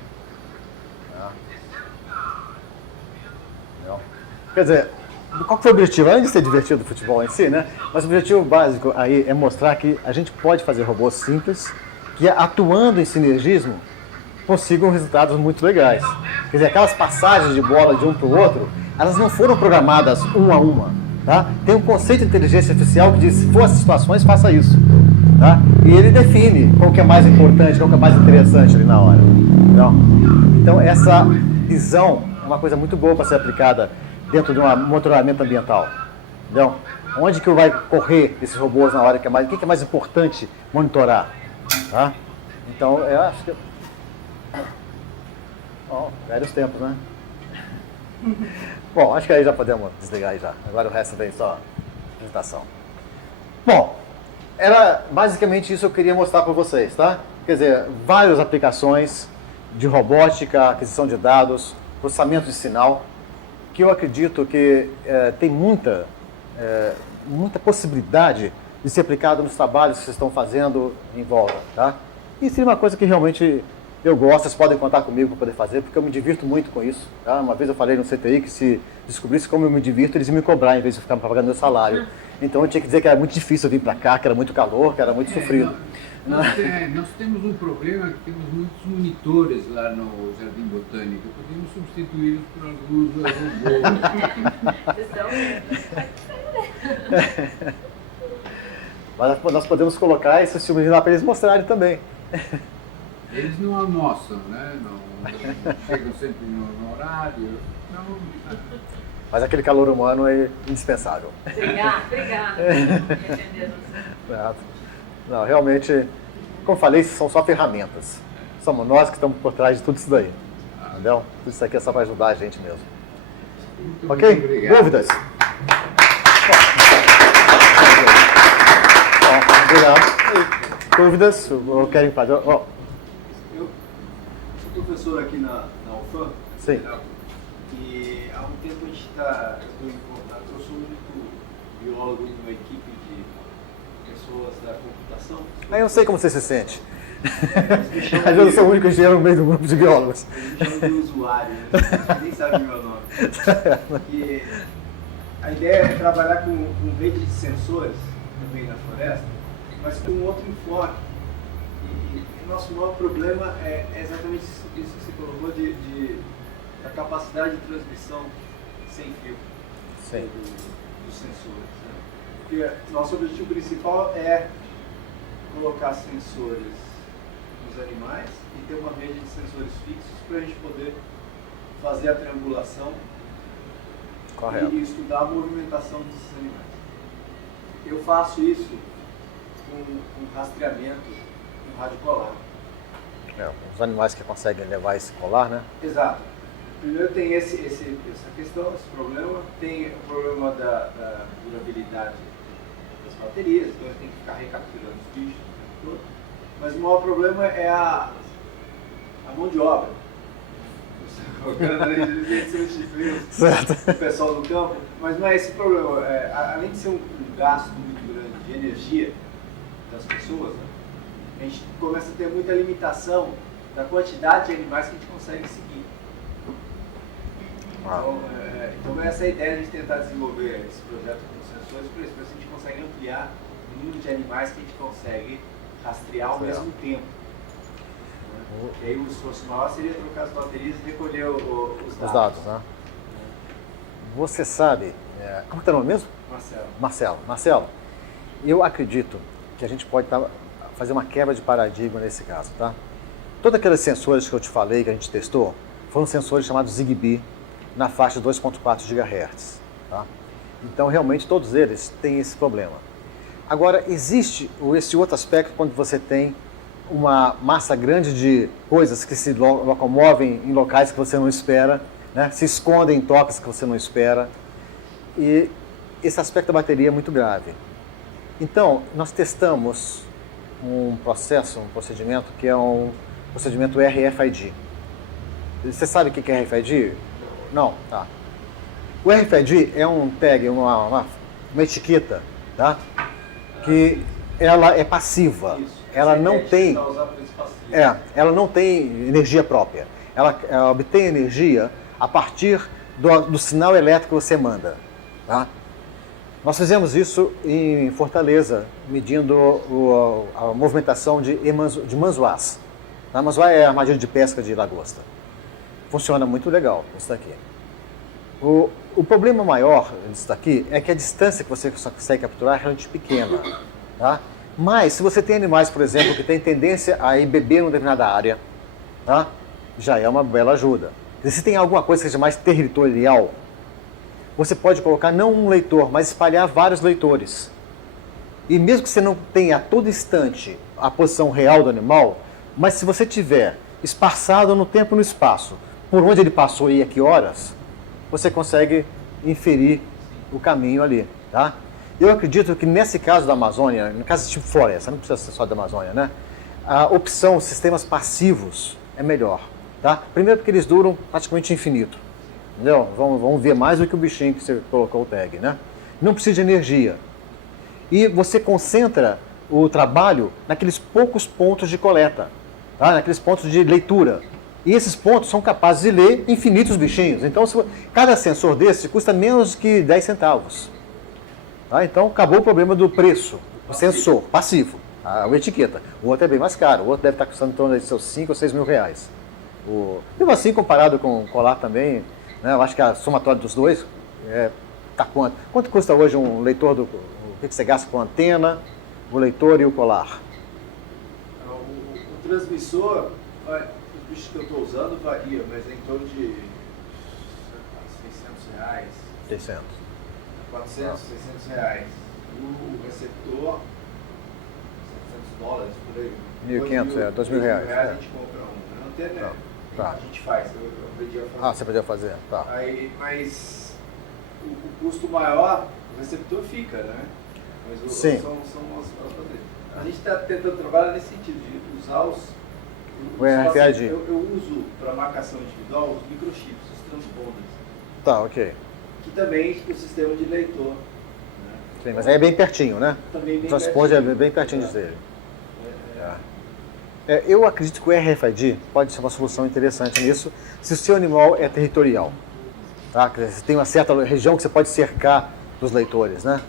Tá? Não. Quer dizer, qual que foi o objetivo? Além de ser divertido o futebol em si, né? Mas o objetivo básico aí é mostrar que a gente pode fazer robôs simples que, atuando em sinergismo, consigam resultados muito legais. Quer dizer, aquelas passagens de bola de um para o outro, elas não foram programadas uma a uma. Tá? Tem um conceito de inteligência artificial que diz, se for essas situações, faça isso. Tá? E ele define qual que é mais importante, qual que é mais interessante ali na hora. Então essa visão é uma coisa muito boa para ser aplicada dentro de um monitoramento ambiental. Entendeu? Onde que vai correr esses robôs na hora que é mais... O que é mais importante monitorar? Tá? Então, eu acho que... velhos tempos, né? Bom, acho que aí já podemos desligar aí já. Agora o resto vem só apresentação. Bom, era basicamente isso que eu queria mostrar para vocês, tá? Quer dizer, várias aplicações de robótica, aquisição de dados, processamento de sinal, que eu acredito que tem muita possibilidade de ser aplicado nos trabalhos que vocês estão fazendo em volta, tá? E seria uma coisa que realmente eu gosto, vocês podem contar comigo para poder fazer, porque eu me divirto muito com isso, tá? Uma vez eu falei no CTI que se descobrisse como eu me divirto, eles iam me cobrar em vez de ficar pagando meu salário. Então eu tinha que dizer que era muito difícil eu vir para cá, que era muito calor, que era muito sofrido. Nós temos um problema, que temos muitos monitores lá no Jardim Botânico. Podemos substituí-los por alguns robôs. Mas nós podemos colocar esses filmes lá para eles mostrarem também. Eles não almoçam, né? Não chegam sempre no horário. Não. Mas aquele calor humano é indispensável. Obrigada. Não, realmente, como falei, são só ferramentas. Somos nós que estamos por trás de tudo isso daí. Entendeu? Tudo isso aqui é só para ajudar a gente mesmo. Muito Ok? obrigado. Dúvidas? Obrigado. Dúvidas? Ou querem fazer? Eu sou professor aqui na UFAM. Sim. E há um tempo eu estou em contato, eu sou o único biólogo de uma equipe de pessoas da computação. Eu sei como você se sente. Às vezes eu sou o único engenheiro no meio do grupo de biólogos. Eles me chamam de usuário, né? Nem sabe o meu nome. E a ideia é trabalhar com rede de sensores também na floresta, mas com outro enfoque. E o nosso maior problema é exatamente isso que você colocou da capacidade de transmissão sem fio dos sensores. Né? Porque nosso objetivo principal é colocar sensores nos animais e ter uma rede de sensores fixos para a gente poder fazer a triangulação Correto. e estudar a movimentação desses animais. Eu faço isso com rastreamento com rádio colar. Os animais que conseguem levar esse colar, né? Exato. Primeiro tem essa questão, esse problema, tem o problema da durabilidade das baterias, então ele tem que ficar recapturando os bichos o tempo todo. Mas o maior problema é a mão de obra. O pessoal do campo, mas não é esse o problema. Além de ser um gasto muito grande de energia das pessoas, né, a gente começa a ter muita limitação da quantidade de animais que a gente consegue seguir. Então essa é a ideia de a gente tentar desenvolver esse projeto com sensores, por isso, a gente consegue ampliar o número de animais que a gente consegue rastrear ao mesmo tempo. Né? E aí o esforço maior seria trocar as baterias e recolher os dados. Né? Você sabe, como está o nome mesmo? Marcelo. Marcelo, eu acredito que a gente pode fazer uma quebra de paradigma nesse caso, tá? Todos aqueles sensores que eu te falei, que a gente testou, foram sensores chamados Zigbee, na faixa de 2.4 GHz. Tá? Então, realmente, todos eles têm esse problema. Agora, existe esse outro aspecto quando você tem uma massa grande de coisas que se locomovem em locais que você não espera, né? Se escondem em tocas que você não espera. E esse aspecto da bateria é muito grave. Então, nós testamos um procedimento que é um procedimento RFID. Você sabe o que é RFID? Não? Tá. O RFID é um tag, uma etiqueta, tá? Que ela é passiva. Isso. Ela não tem... ela não tem energia própria. Ela obtém energia a partir do sinal elétrico que você manda, tá? Nós fizemos isso em Fortaleza, medindo a movimentação de manzoás. A manzoá é a armadilha de pesca de lagosta. Funciona muito legal isso daqui. O problema maior disso daqui é que a distância que você consegue capturar é realmente pequena. Tá? Mas se você tem animais, por exemplo, que têm tendência a ir beber em uma determinada área, tá? Já é uma bela ajuda. Se tem alguma coisa que seja mais territorial, você pode colocar não um leitor, mas espalhar vários leitores. E mesmo que você não tenha a todo instante a posição real do animal, mas se você tiver espaçado no tempo e no espaço, por onde ele passou e a que horas, você consegue inferir o caminho ali, tá? Eu acredito que nesse caso da Amazônia, no caso tipo floresta, não precisa ser só da Amazônia, né? A opção sistemas passivos é melhor, tá? Primeiro porque eles duram praticamente infinito, entendeu? Vão ver mais do que o bichinho que você colocou o tag, né? Não precisa de energia. E você concentra o trabalho naqueles poucos pontos de coleta, tá? Naqueles pontos de leitura. E esses pontos são capazes de ler infinitos bichinhos. Então, cada sensor desse custa menos que 10 centavos. Tá? Então, acabou o problema do preço. O sensor passivo, a etiqueta. O outro é bem mais caro. O outro deve estar custando em torno de seus 5 ou 6 mil reais. Mesmo assim, comparado com o colar também, né, eu acho que a somatória dos dois está quanto? Quanto custa hoje um leitor o que você gasta com a antena, o leitor e o colar? O transmissor, os bichos que eu estou usando varia, mas é em torno de 600 reais. 600. 400, 600 reais. O receptor, 700 dólares por aí. 1.500, 2.000 reais. A gente compra um. A antena Tá. a gente faz, eu aprendi a fazer. Ah, você podia fazer, tá. Aí, mas o custo maior, o receptor fica, né? Mas Sim. são as baterias. A gente está tentando trabalhar nesse sentido, de usar os RFID. Eu uso para marcação individual os microchips, os transponders. Tá, ok. Que também é o sistema de leitor. Né? Sim, mas aí é bem pertinho, né? Também O bem transporte é bem pertinho de dele. Eu acredito que o RFID pode ser uma solução interessante nisso, se o seu animal é territorial. Tá? Quer dizer, você tem uma certa região que você pode cercar dos leitores, né?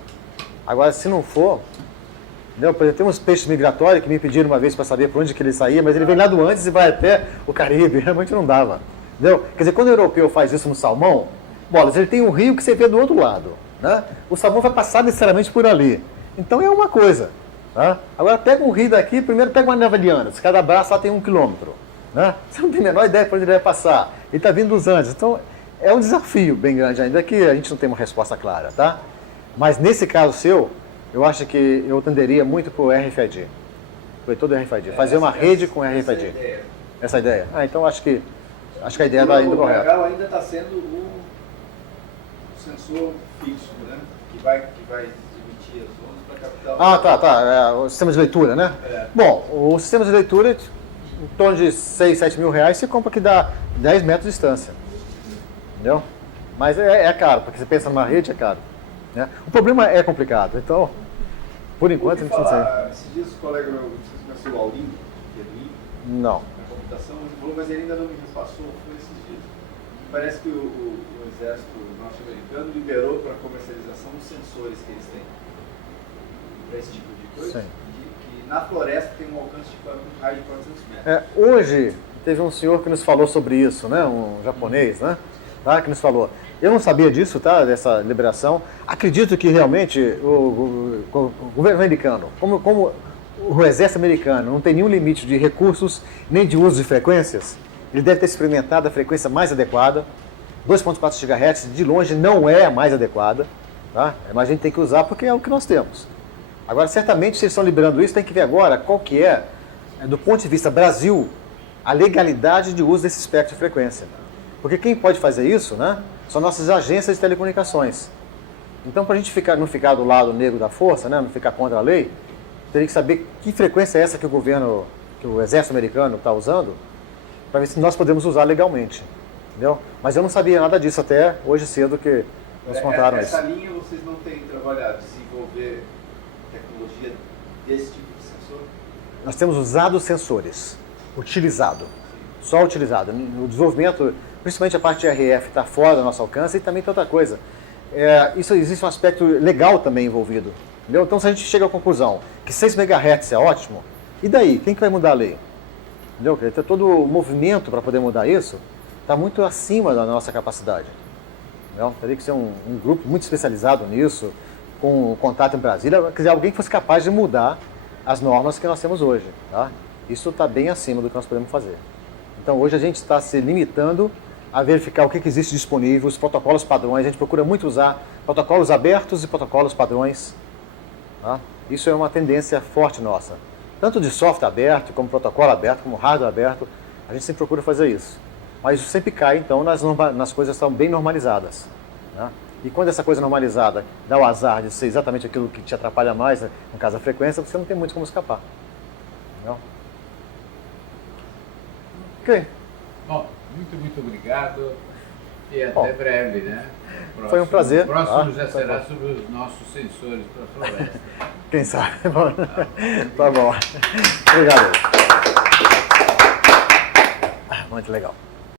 Agora, se não for, entendeu? Por exemplo, tem uns peixes migratórios que me pediram uma vez para saber por onde que ele saía, mas ele vem lá do Andes e vai até o Caribe, realmente não dava. Entendeu? Quer dizer, quando o europeu faz isso no salmão, bolas, ele tem um rio que você vê do outro lado, né? O salmão vai passar necessariamente por ali. Então é uma coisa. Tá? Agora pega um rio daqui, primeiro pega uma navaliana, se cada braço lá tem 1 quilômetro. Né? Você não tem a menor ideia para onde ele vai passar. Ele está vindo dos Andes. Então É um desafio bem grande ainda que a gente não tem uma resposta clara, tá? Mas nesse caso seu, eu acho que eu tenderia muito para o RFID. Foi todo RFID. Fazer uma rede com RFID. Essa ideia. Ah, então acho que a ideia está indo correta. O legal ainda está sendo o sensor fixo, né? Que vai emitir as ondas para captar. Ah, tá. É, o sistema de leitura, né? É. Bom, o sistema de leitura, em torno de 6, 7 mil reais, você compra que dá 10 metros de distância. Entendeu? Mas é caro, porque você pensa numa rede, é caro. Né? O problema é complicado, então, por enquanto, a gente não sei. Esses dias o colega meu, não sei se conheceu o Aulinho, que é do INPE, Não. na computação, ele falou, mas ele ainda não me repassou, foi esses dias. Parece que o exército norte-americano liberou para comercialização os sensores que eles têm para esse tipo de coisa, Sim. que na floresta tem um alcance de um raio de 400 metros. Hoje, teve um senhor que nos falou sobre isso, né? Um japonês, né? Tá? Que nos falou. Eu não sabia disso, tá? Dessa liberação. Acredito que realmente o governo americano, como o exército americano não tem nenhum limite de recursos nem de uso de frequências, ele deve ter experimentado a frequência mais adequada. 2.4 GHz de longe não é a mais adequada, tá? Mas a gente tem que usar porque é o que nós temos. Agora, certamente, se eles estão liberando isso, tem que ver agora qual que é, do ponto de vista Brasil, a legalidade de uso desse espectro de frequência. Porque quem pode fazer isso, né, são nossas agências de telecomunicações. Então, para a gente não ficar do lado negro da força, né, não ficar contra a lei, teria que saber que frequência é essa que o exército americano está usando, para ver se nós podemos usar legalmente. Entendeu? Mas eu não sabia nada disso até hoje cedo que nos contaram isso. Essa linha vocês não têm trabalhado, desenvolver tecnologia desse tipo de sensor? Nós temos usado sensores, utilizado, só utilizado. No desenvolvimento, principalmente a parte de RF está fora do nosso alcance e também tem outra coisa. Existe um aspecto legal também envolvido. Entendeu? Então, se a gente chega à conclusão que 6 MHz é ótimo, e daí? Quem que vai mudar a lei? Entendeu? Tem todo o movimento para poder mudar isso, está muito acima da nossa capacidade. Entendeu? Teria que ser um grupo muito especializado nisso, com contato em Brasília, quer dizer, alguém que fosse capaz de mudar as normas que nós temos hoje. Tá? Isso está bem acima do que nós podemos fazer. Então, hoje a gente está se limitando a verificar o que existe disponível, os protocolos padrões. A gente procura muito usar protocolos abertos e protocolos padrões. Tá? Isso é uma tendência forte nossa. Tanto de software aberto, como protocolo aberto, como hardware aberto, a gente sempre procura fazer isso. Mas isso sempre cai, então, nas coisas que estão bem normalizadas. Né? E quando essa coisa normalizada dá o azar de ser exatamente aquilo que te atrapalha mais, né? No caso da frequência, você não tem muito como escapar. Entendeu? Ok. Bom, muito obrigado e até breve, né? Foi um prazer. O próximo já será sobre os nossos sensores para a floresta. Quem sabe? Tá bom. Obrigado. Muito legal.